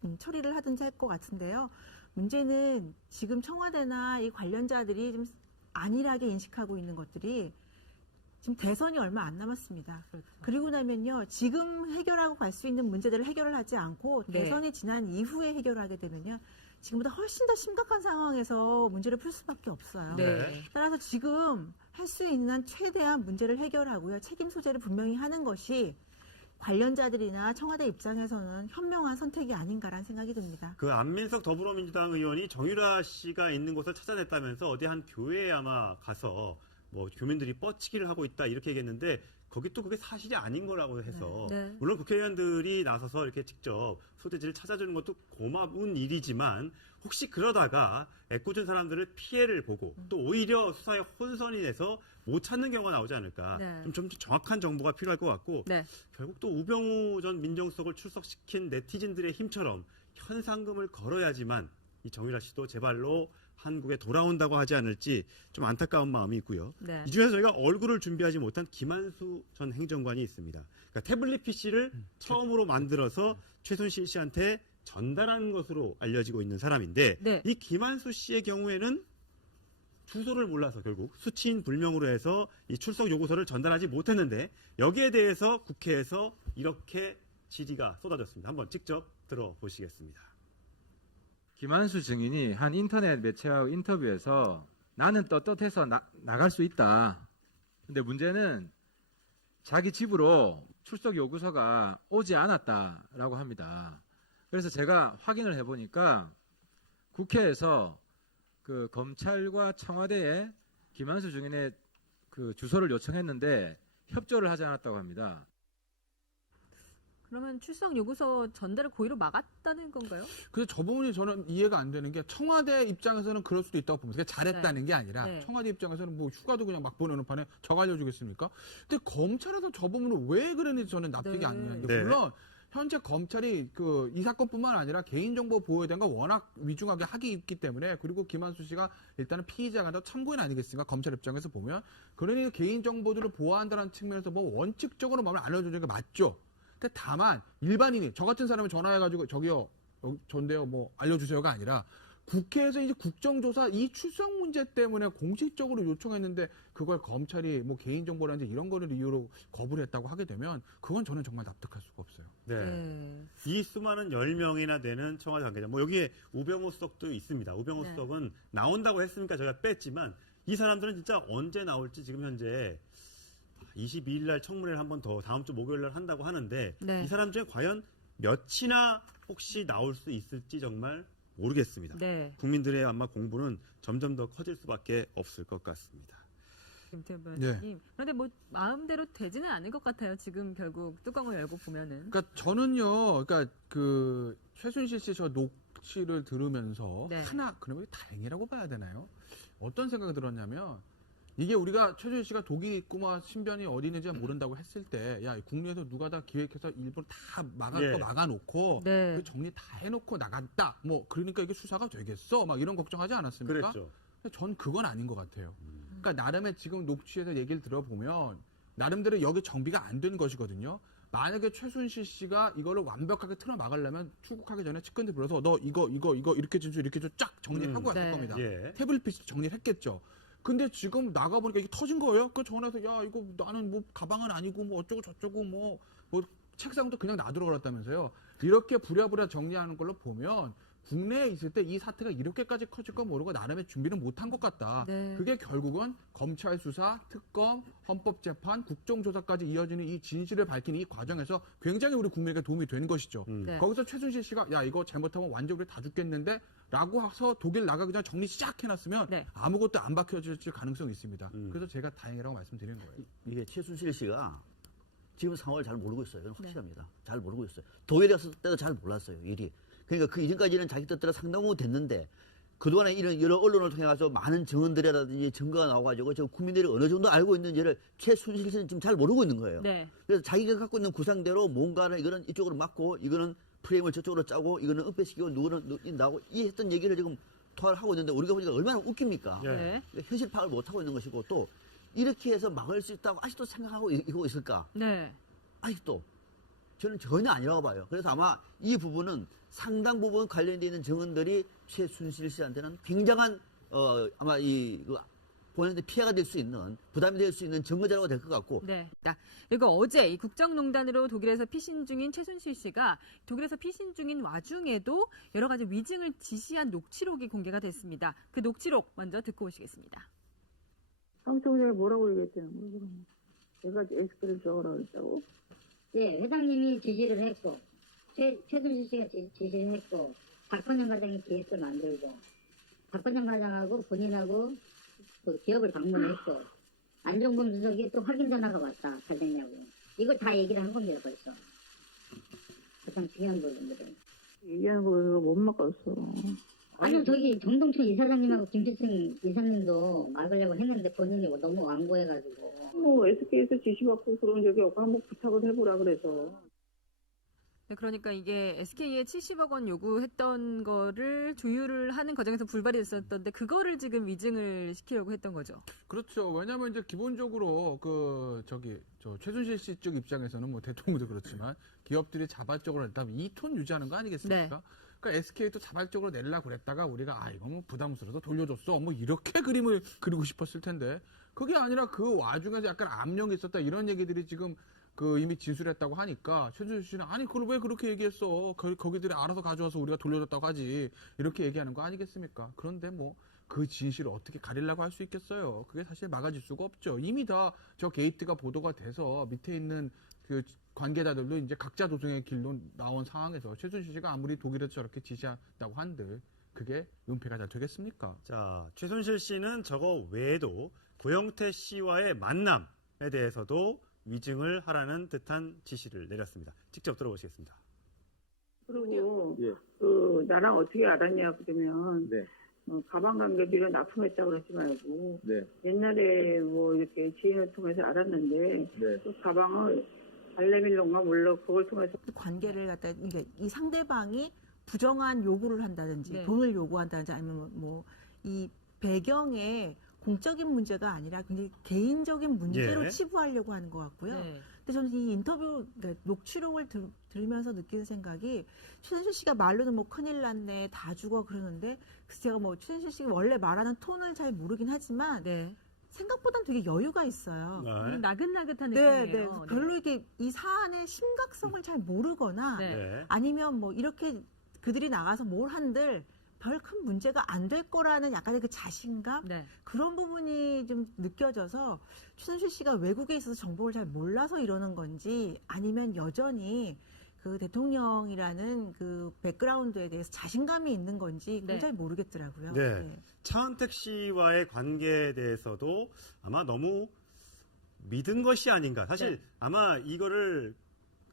네. 처리를 하든지 할 것 같은데요. 문제는 지금 청와대나 이 관련자들이 좀 안일하게 인식하고 있는 것들이 지금 대선이 얼마 안 남았습니다. 그렇죠. 그리고 나면요, 지금 해결하고 갈 수 있는 문제들을 해결을 하지 않고 네. 대선이 지난 이후에 해결하게 되면요, 지금보다 훨씬 더 심각한 상황에서 문제를 풀 수밖에 없어요. 네. 따라서 지금 할 수 있는 한 최대한 문제를 해결하고요, 책임 소재를 분명히 하는 것이 관련자들이나 청와대 입장에서는 현명한 선택이 아닌가라는 생각이 듭니다. 그 안민석 더불어민주당 의원이 정유라 씨가 있는 곳을 찾아냈다면서 어디 한 교회에 아마 가서 뭐 교민들이 뻗치기를 하고 있다 이렇게 얘기했는데 거기 또 그게 사실이 아닌 거라고 해서 네. 네. 물론 국회의원들이 나서서 이렇게 직접 소재지를 찾아주는 것도 고마운 일이지만 혹시 그러다가 애꿎은 사람들을 피해를 보고 또 오히려 수사에 혼선이 돼서 못 찾는 경우가 나오지 않을까. 네. 좀 정확한 정보가 필요할 것 같고 네. 결국 또 우병우 전 민정수석을 출석시킨 네티즌들의 힘처럼 현상금을 걸어야지만 이 정유라 씨도 제발로 한국에 돌아온다고 하지 않을지 좀 안타까운 마음이 있고요. 네. 이 중에서 저희가 얼굴을 준비하지 못한 김한수 전 행정관이 있습니다. 그러니까 태블릿 PC를 처음으로 만들어서 최순실 씨한테 전달한 것으로 알려지고 있는 사람인데 네. 이 김한수 씨의 경우에는 주소를 몰라서 결국 수치인 불명으로 해서 이 출석 요구서를 전달하지 못했는데 여기에 대해서 국회에서 이렇게 질의가 쏟아졌습니다. 한번 직접 들어보시겠습니다. 김한수 증인이 한 인터넷 매체와의 인터뷰에서 나는 떳떳해서 나갈 수 있다. 근데 문제는 자기 집으로 출석 요구서가 오지 않았다라고 합니다. 그래서 제가 확인을 해보니까 국회에서 그 검찰과 청와대에 김한수 증인의 그 주소를 요청했는데 협조를 하지 않았다고 합니다. 그러면 출석 요구서 전달을 고의로 막았다는 건가요? 그래서 저 부분이 저는 이해가 안 되는 게 청와대 입장에서는 그럴 수도 있다고 봅니다. 그러니까 잘했다는 게 아니라 네. 청와대 입장에서는 뭐 휴가도 그냥 막 보내는 판에 저가 알려주겠습니까? 근데 검찰에서 저 부분을 왜 그랬는지 저는 납득이 안 되는데 네. 물론 현재 검찰이 그 이 사건뿐만 아니라 개인정보 보호에 대한 거 워낙 위중하게 하기 있기 때문에 그리고 김한수 씨가 일단은 피의자가 더 참고인 아니겠습니까? 검찰 입장에서 보면 그러니 개인정보들을 보호한다는 측면에서 뭐 원칙적으로 마음을 알려주는 게 맞죠. 근데 다만 일반인이 저 같은 사람이 전화해가지고 저기요 전데요 뭐 알려주세요가 아니라 국회에서 이제 국정조사 이 출석 문제 때문에 공식적으로 요청했는데 그걸 검찰이 뭐 개인정보라든지 이런 거를 이유로 거부를 했다고 하게 되면 그건 저는 정말 납득할 수가 없어요. 네. 이 수많은 10명이나 되는 청와대 관계자, 뭐 여기에 우병우 수석도 있습니다. 우병우 네. 수석은 나온다고 했으니까 저희가 뺐지만 이 사람들은 진짜 언제 나올지 지금 현재 22일 날 청문회를 한 번 더 다음 주 목요일 날 한다고 하는데 네. 이 사람 중에 과연 몇이나 혹시 나올 수 있을지 정말 모르겠습니다. 네. 국민들의 아마 공부는 점점 더 커질 수밖에 없을 것 같습니다. 김태현 변호사님. 그런데 뭐 마음대로 되지는 않을 것 같아요. 지금 결국 뚜껑을 열고 보면은. 그러니까 저는요, 그러니까 그 최순실 씨 저 녹취를 들으면서 네. 하나 그러면 다행이라고 봐야 되나요? 어떤 생각이 들었냐면 이게 우리가 최준실 씨가 독이 있고 뭐 신변이 어디 있는지 모른다고 했을 때, 야 국내에서 누가 다 기획해서 일본 다 막을 거 막아놓고 네. 그 정리 다 해놓고 나갔다. 뭐 그러니까 이게 수사가 되겠어? 막 이런 걱정하지 않았습니까? 그랬죠. 근데 전 그건 아닌 것 같아요. 그러니까 나름의 지금 녹취에서 얘기를 들어보면 나름대로 여기 정비가 안 된 것이거든요. 만약에 최순실 씨가 이거를 완벽하게 틀어 막으려면 출국하기 전에 측근들 불러서 너 이거 이렇게 진술 이렇게 쫙 정리하고 갔을 네. 겁니다. 예. 태블릿 PC 정리를 했겠죠. 근데 지금 나가보니까 이게 터진 거예요. 그 전화해서 야 이거 나는 뭐 가방은 아니고 뭐 어쩌고 저쩌고 뭐 책상도 그냥 놔두러 갔다면서요. 이렇게 부랴부랴 정리하는 걸로 보면 국내에 있을 때 이 사태가 이렇게까지 커질 건 모르고 나름의 준비는 못한 것 같다. 네. 그게 결국은 검찰 수사, 특검, 헌법재판, 국정조사까지 이어지는 이 진실을 밝히는 이 과정에서 굉장히 우리 국민에게 도움이 된 것이죠. 네. 거기서 최순실 씨가 야 이거 잘못하면 완전 우리 다 죽겠는데 라고 해서 독일 나가기 전에 정리 쫙 해놨으면 네. 아무것도 안 밝혀질 가능성이 있습니다. 그래서 제가 다행이라고 말씀드리는 거예요. 이게 최순실 씨가 지금 상황을 잘 모르고 있어요. 이건 확실합니다. 잘 모르고 있어요. 독일에 갔을 때도 잘 몰랐어요. 일이. 그러니까 그 이전까지는 자기 뜻대로 상당 부분 됐는데 그동안에 이런 여러 언론을 통해서 많은 증언들이라든지 증거가 나와가지고 저 국민들이 어느 정도 알고 있는지를 최순실 씨는 지금 잘 모르고 있는 거예요. 네. 그래서 자기가 갖고 있는 구상대로 뭔가는 이거는 이쪽으로 막고 이거는 프레임을 저쪽으로 짜고 이거는 은폐시키고 누구는 나고 이 했던 얘기를 지금 토화를 하고 있는데 우리가 보니까 얼마나 웃깁니까? 네. 현실 파악을 못하고 있는 것이고 또 이렇게 해서 막을 수 있다고 아직도 생각하고 이러고 있을까? 네. 아직도 저는 전혀 아니라고 봐요. 그래서 아마 이 부분은 상당 부분 관련되어 있는 증언들이 최순실 씨한테는 굉장한 아마 본인한테 피해가 될 수 있는 부담이 될 수 있는 증거자료가 될 것 같고. 네. 그리고 어제 이 국정농단으로 독일에서 피신 중인 최순실 씨가 독일에서 피신 중인 와중에도 여러 가지 위증을 지시한 녹취록이 공개가 됐습니다. 그 녹취록 먼저 듣고 오시겠습니다. 상청장이 뭐라고 얘기했대요? 내가 엑스를 적으라고 했다고? 네, 회장님이 지시를 했고 최순실 씨가 지시를 했고 박건영 과장이 기획서 만들고 박건영 과장하고 본인하고 그 기업을 방문했고 안종범 수석이 또 확인 전화가 왔다. 잘 됐냐고. 이걸 다 얘기를 한 겁니다. 벌써. 가장 중요한 부분들은. 얘기하는 거 못 막았어. 아니요, 저기 정동춘 이사장님하고 김필승 이사님도 막으려고 했는데 본인이 너무 완고해가지고. 뭐 SK에서 지시받고 그런 적이 없고 한번 부탁을 해보라 그래서. 네, 그러니까 이게 SK에 70억 원 요구했던 거를 조율을 하는 과정에서 불발이 됐었던데 그거를 지금 위증을 시키려고 했던 거죠. 그렇죠. 왜냐하면 이제 기본적으로 저 최순실 씨 쪽 입장에서는 뭐 대통령도 그렇지만 기업들이 자발적으로 일단 2톤 유지하는 거 아니겠습니까? 네. 그러니까 SK도 자발적으로 내려고 그랬다가 우리가 이거 뭐 부담스러워서 돌려줬어. 뭐 이렇게 그림을 그리고 싶었을 텐데 그게 아니라 그 와중에서 약간 압력이 있었다 이런 얘기들이 지금 이미 진술했다고 하니까 최순실 씨는 아니 그걸 왜 그렇게 얘기했어? 거기들이 알아서 가져와서 우리가 돌려줬다고 하지 이렇게 얘기하는 거 아니겠습니까? 그런데 뭐 그 진실을 어떻게 가리려고 할 수 있겠어요? 그게 사실 막아질 수가 없죠. 이미 다 저 게이트가 보도가 돼서 밑에 있는 그 관계자들도 이제 각자 도생의 길로 나온 상황에서 최순실 씨가 아무리 독일에서 저렇게 지시한다고 한들 그게 은폐가 잘 되겠습니까? 자, 최순실 씨는 저거 외에도 고영태 씨와의 만남에 대해서도 위증을 하라는 듯한 지시를 내렸습니다. 직접 들어보시겠습니다. 그리고 그 나랑 어떻게 알았냐 그러면 가방 관계비를 납품했다고 그러지 말고 옛날에 뭐 이렇게 지인을 통해서 알았는데 그 가방을 발레밀론가 몰라 그걸 통해서 그 관계를 갖다 그러니까 이 상대방이 부정한 요구를 한다든지 돈을 요구한다든지 아니면 뭐 이 배경에 공적인 문제가 아니라 굉장히 개인적인 문제로 치부하려고 하는 것 같고요. 근데 저는 이 인터뷰 그러니까 녹취록을 들으면서 느끼는 생각이 최순실 씨가 말로는 뭐 큰일 났네 다 죽어 그러는데 그래서 제가 뭐 최순실 씨가 원래 말하는 톤을 잘 모르긴 하지만 생각보다는 되게 여유가 있어요. 나긋나긋한 네, 느낌이에요. 네. 별로 이렇게 이 사안의 심각성을 잘 모르거나 아니면 뭐 이렇게 그들이 나가서 뭘 한들 별 큰 문제가 안 될 거라는 약간의 그 자신감 그런 부분이 좀 느껴져서 최순실 씨가 외국에 있어서 정보를 잘 몰라서 이러는 건지 아니면 여전히 그 대통령이라는 그 백그라운드에 대해서 자신감이 있는 건지 그건 잘 모르겠더라고요. 차은택 씨와의 관계에 대해서도 아마 너무 믿은 것이 아닌가. 사실 아마 이거를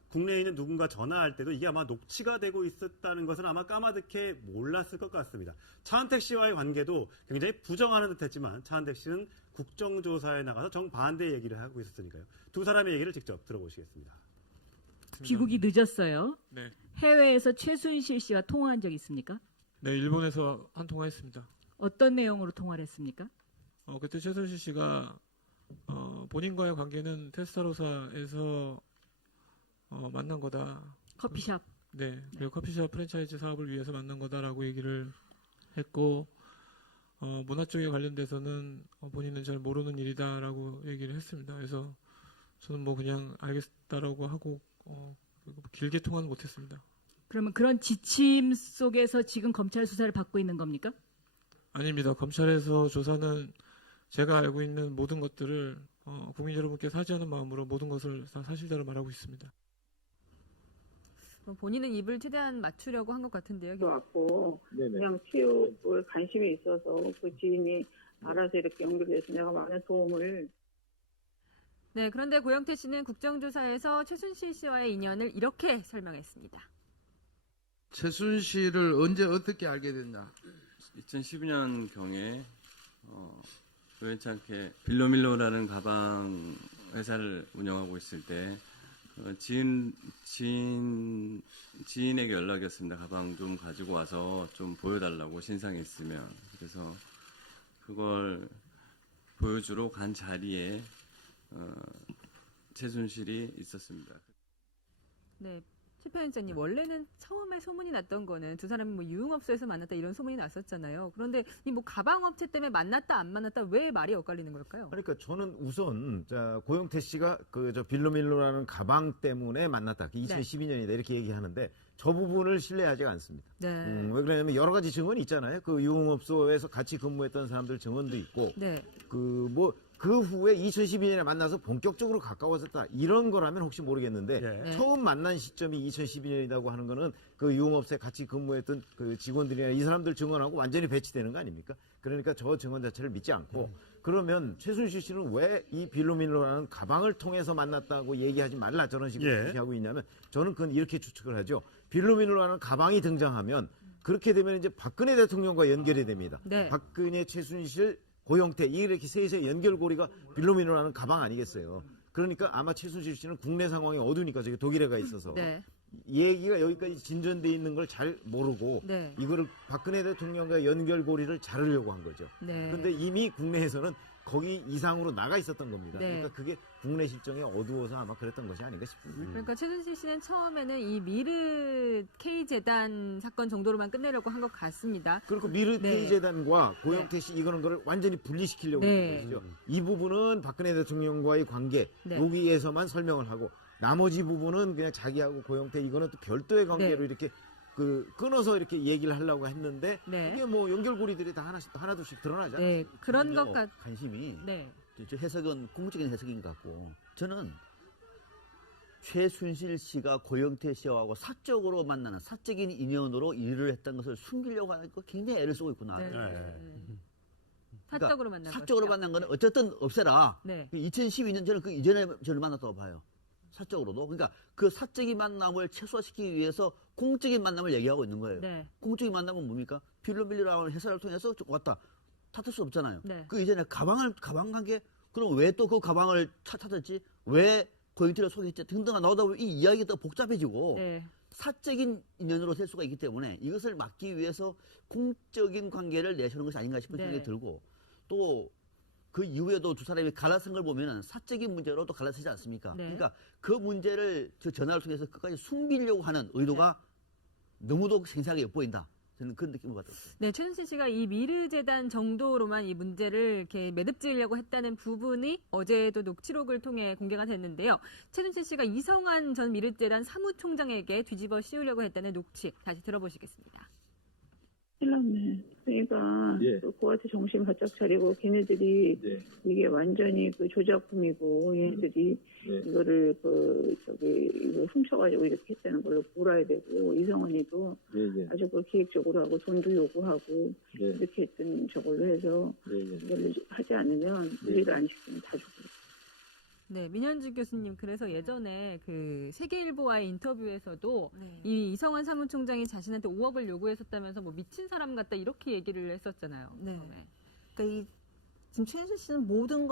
국내에 있는 누군가 전화할 때도 이게 아마 녹취가 되고 있었다는 것은 아마 까마득해 몰랐을 것 같습니다. 차은택 씨와의 관계도 굉장히 부정하는 듯했지만 차은택 씨는 국정조사에 나가서 정반대 얘기를 하고 있었으니까요. 두 사람의 얘기를 직접 들어보시겠습니다. 귀국이 늦었어요. 네. 해외에서 최순실 씨와 통화한 적 있습니까? 네, 일본에서 한 통화했습니다. 어떤 내용으로 통화를 했습니까? 그때 최순실 씨가 본인과의 관계는 테스타로사에서 만난 거다. 커피숍. 네, 그리고 커피숍 프랜차이즈 사업을 위해서 만난 거다라고 얘기를 했고 문화 쪽에 관련돼서는 본인은 잘 모르는 일이다라고 얘기를 했습니다. 그래서 저는 뭐 그냥 알겠다라고 하고 길게 통화는 못했습니다. 그러면 그런 지침 속에서 지금 검찰 수사를 받고 있는 겁니까? 아닙니다. 검찰에서 조사는 제가 알고 있는 모든 것들을 국민 여러분께 사죄하는 마음으로 모든 것을 다 사실대로 말하고 있습니다. 본인은 입을 최대한 맞추려고 한 것 같은데요. 왔고 그냥 치유에 관심이 있어서 그 지인이 알아서 이렇게 연결돼서 내가 많은 도움을. 네, 그런데 고영태 씨는 국정조사에서 최순실 씨와의 인연을 이렇게 설명했습니다. 최순실을 언제 어떻게 알게 됐나? 2012년경에 우연찮게 빌로밀로라는 가방 회사를 운영하고 있을 때 지인에게 연락이 왔습니다. 가방 좀 가지고 와서 좀 보여달라고 신상이 있으면. 그래서 그걸 보여주러 간 자리에 최순실이 있었습니다. 네, 최 편집장님 원래는 처음에 소문이 났던 거는 두 사람이 뭐 유흥업소에서 만났다 이런 소문이 났었잖아요. 그런데 이 뭐 가방업체 때문에 만났다 안 만났다 왜 말이 엇갈리는 걸까요? 그러니까 저는 우선 고영태 씨가 그 빌로밀로라는 가방 때문에 만났다. 2012년이다 이렇게 얘기하는데 저 부분을 신뢰하지 않습니다. 왜 그러냐면 여러 가지 증언이 있잖아요. 그 유흥업소에서 같이 근무했던 사람들 증언도 있고 그 후에 2012년에 만나서 본격적으로 가까워졌다. 이런 거라면 혹시 모르겠는데 처음 만난 시점이 2012년이라고 하는 거는 그 유흥업소에 같이 근무했던 그 직원들이나 이 사람들 증언하고 완전히 배치되는 거 아닙니까? 그러니까 저 증언 자체를 믿지 않고 그러면 최순실 씨는 왜 이 빌로밀로라는 가방을 통해서 만났다고 얘기하지 말라 저런 식으로 얘기하고 있냐면 저는 그건 이렇게 추측을 하죠. 빌로밀로라는 가방이 등장하면 그렇게 되면 이제 박근혜 대통령과 연결이 됩니다. 박근혜, 최순실, 고영태 이렇게 셋의 연결고리가 빌로밀로라는 가방 아니겠어요. 그러니까 아마 최순실 씨는 국내 상황이 어두우니까 저기 독일에 가 있어서 얘기가 여기까지 진전돼 있는 걸 잘 모르고 이거를 박근혜 대통령과 연결고리를 자르려고 한 거죠. 그런데 이미 국내에서는 거기 이상으로 나가 있었던 겁니다. 그러니까 그게 국내 실정이 어두워서 아마 그랬던 것이 아닌가 싶습니다. 그러니까 최순실 씨는 처음에는 이 미르 K재단 사건 정도로만 끝내려고 한 것 같습니다. 그리고 미르 K재단과 고영태 씨 이거는 거를 완전히 분리시키려고 한 것이죠. 이 부분은 박근혜 대통령과의 관계 여기에서만 설명을 하고 나머지 부분은 그냥 자기하고 고영태 이거는 또 별도의 관계로 이렇게 끊어서 이렇게 얘기를 하려고 했는데 네. 이게 뭐 연결고리들이 다 하나둘씩 드러나잖아요. 네, 그런 것 같. 관심이 네. 저 해석은 공적인 해석인 것 같고 저는 최순실 씨가 고영태 씨하고 사적으로 만나는 사적인 인연으로 일을 했던 것을 숨기려고 하는 거 굉장히 애를 쓰고 있구나. 네. 그러니까 사적으로 만난 사적으로 것이다. 만난 거는 어쨌든 없애라. 네. 2012년 저는 그 이전에 저를 만났다고 봐요. 사적으로도. 그러니까 그 사적인 만남을 최소화시키기 위해서 공적인 만남을 얘기하고 있는 거예요. 네. 공적인 만남은 뭡니까? 빌런빌리라는 회사를 통해서 왔다. 탓할 수 없잖아요. 네. 그 이전에 가방 관계? 그럼 왜 또 그 가방을 찾았지? 왜 고영태를 소개했지? 등등 나오다 보면 이 이야기가 더 복잡해지고 네. 사적인 인연으로 될 수가 있기 때문에 이것을 막기 위해서 공적인 관계를 내세우는 것이 아닌가 싶은 네. 생각이 들고 또 그 이후에도 두 사람이 갈라선 걸 보면은 사적인 문제로 또 갈라서지 않습니까? 네. 그러니까 그 문제를 저 전화를 통해서 끝까지 숨기려고 하는 의도가 너무도 생생하게 엿보인다. 저는 그런 느낌을 받았어요. 네, 최순실 씨가 이 미르재단 정도로만 이 문제를 이렇게 매듭지으려고 했다는 부분이 어제도 녹취록을 통해 공개가 됐는데요. 최순실 씨가 이성환 전 미르재단 사무총장에게 뒤집어 씌우려고 했다는 녹취 다시 들어보시겠습니다. 큰일났네. 그러니까 그한테 정신 바짝 차리고 걔네들이 이게 완전히 그 조작품이고 얘네들이 이거를 이거 훔쳐가지고 이렇게 했다는 걸 몰아야 되고 이성원이도 아주 그 기획적으로 하고 돈도 요구하고 이렇게 했던 저걸로 해서 이걸 하지 않으면 우리를 안 시키면 다 죽고. 네, 민현주 교수님, 그래서 예전에 그 세계일보와의 인터뷰에서도 이 이성환 사무총장이 자신한테 5억을 요구했었다면서 뭐 미친 사람 같다 이렇게 얘기를 했었잖아요. 네. 그러니까 지금 최순실 씨는 모든 것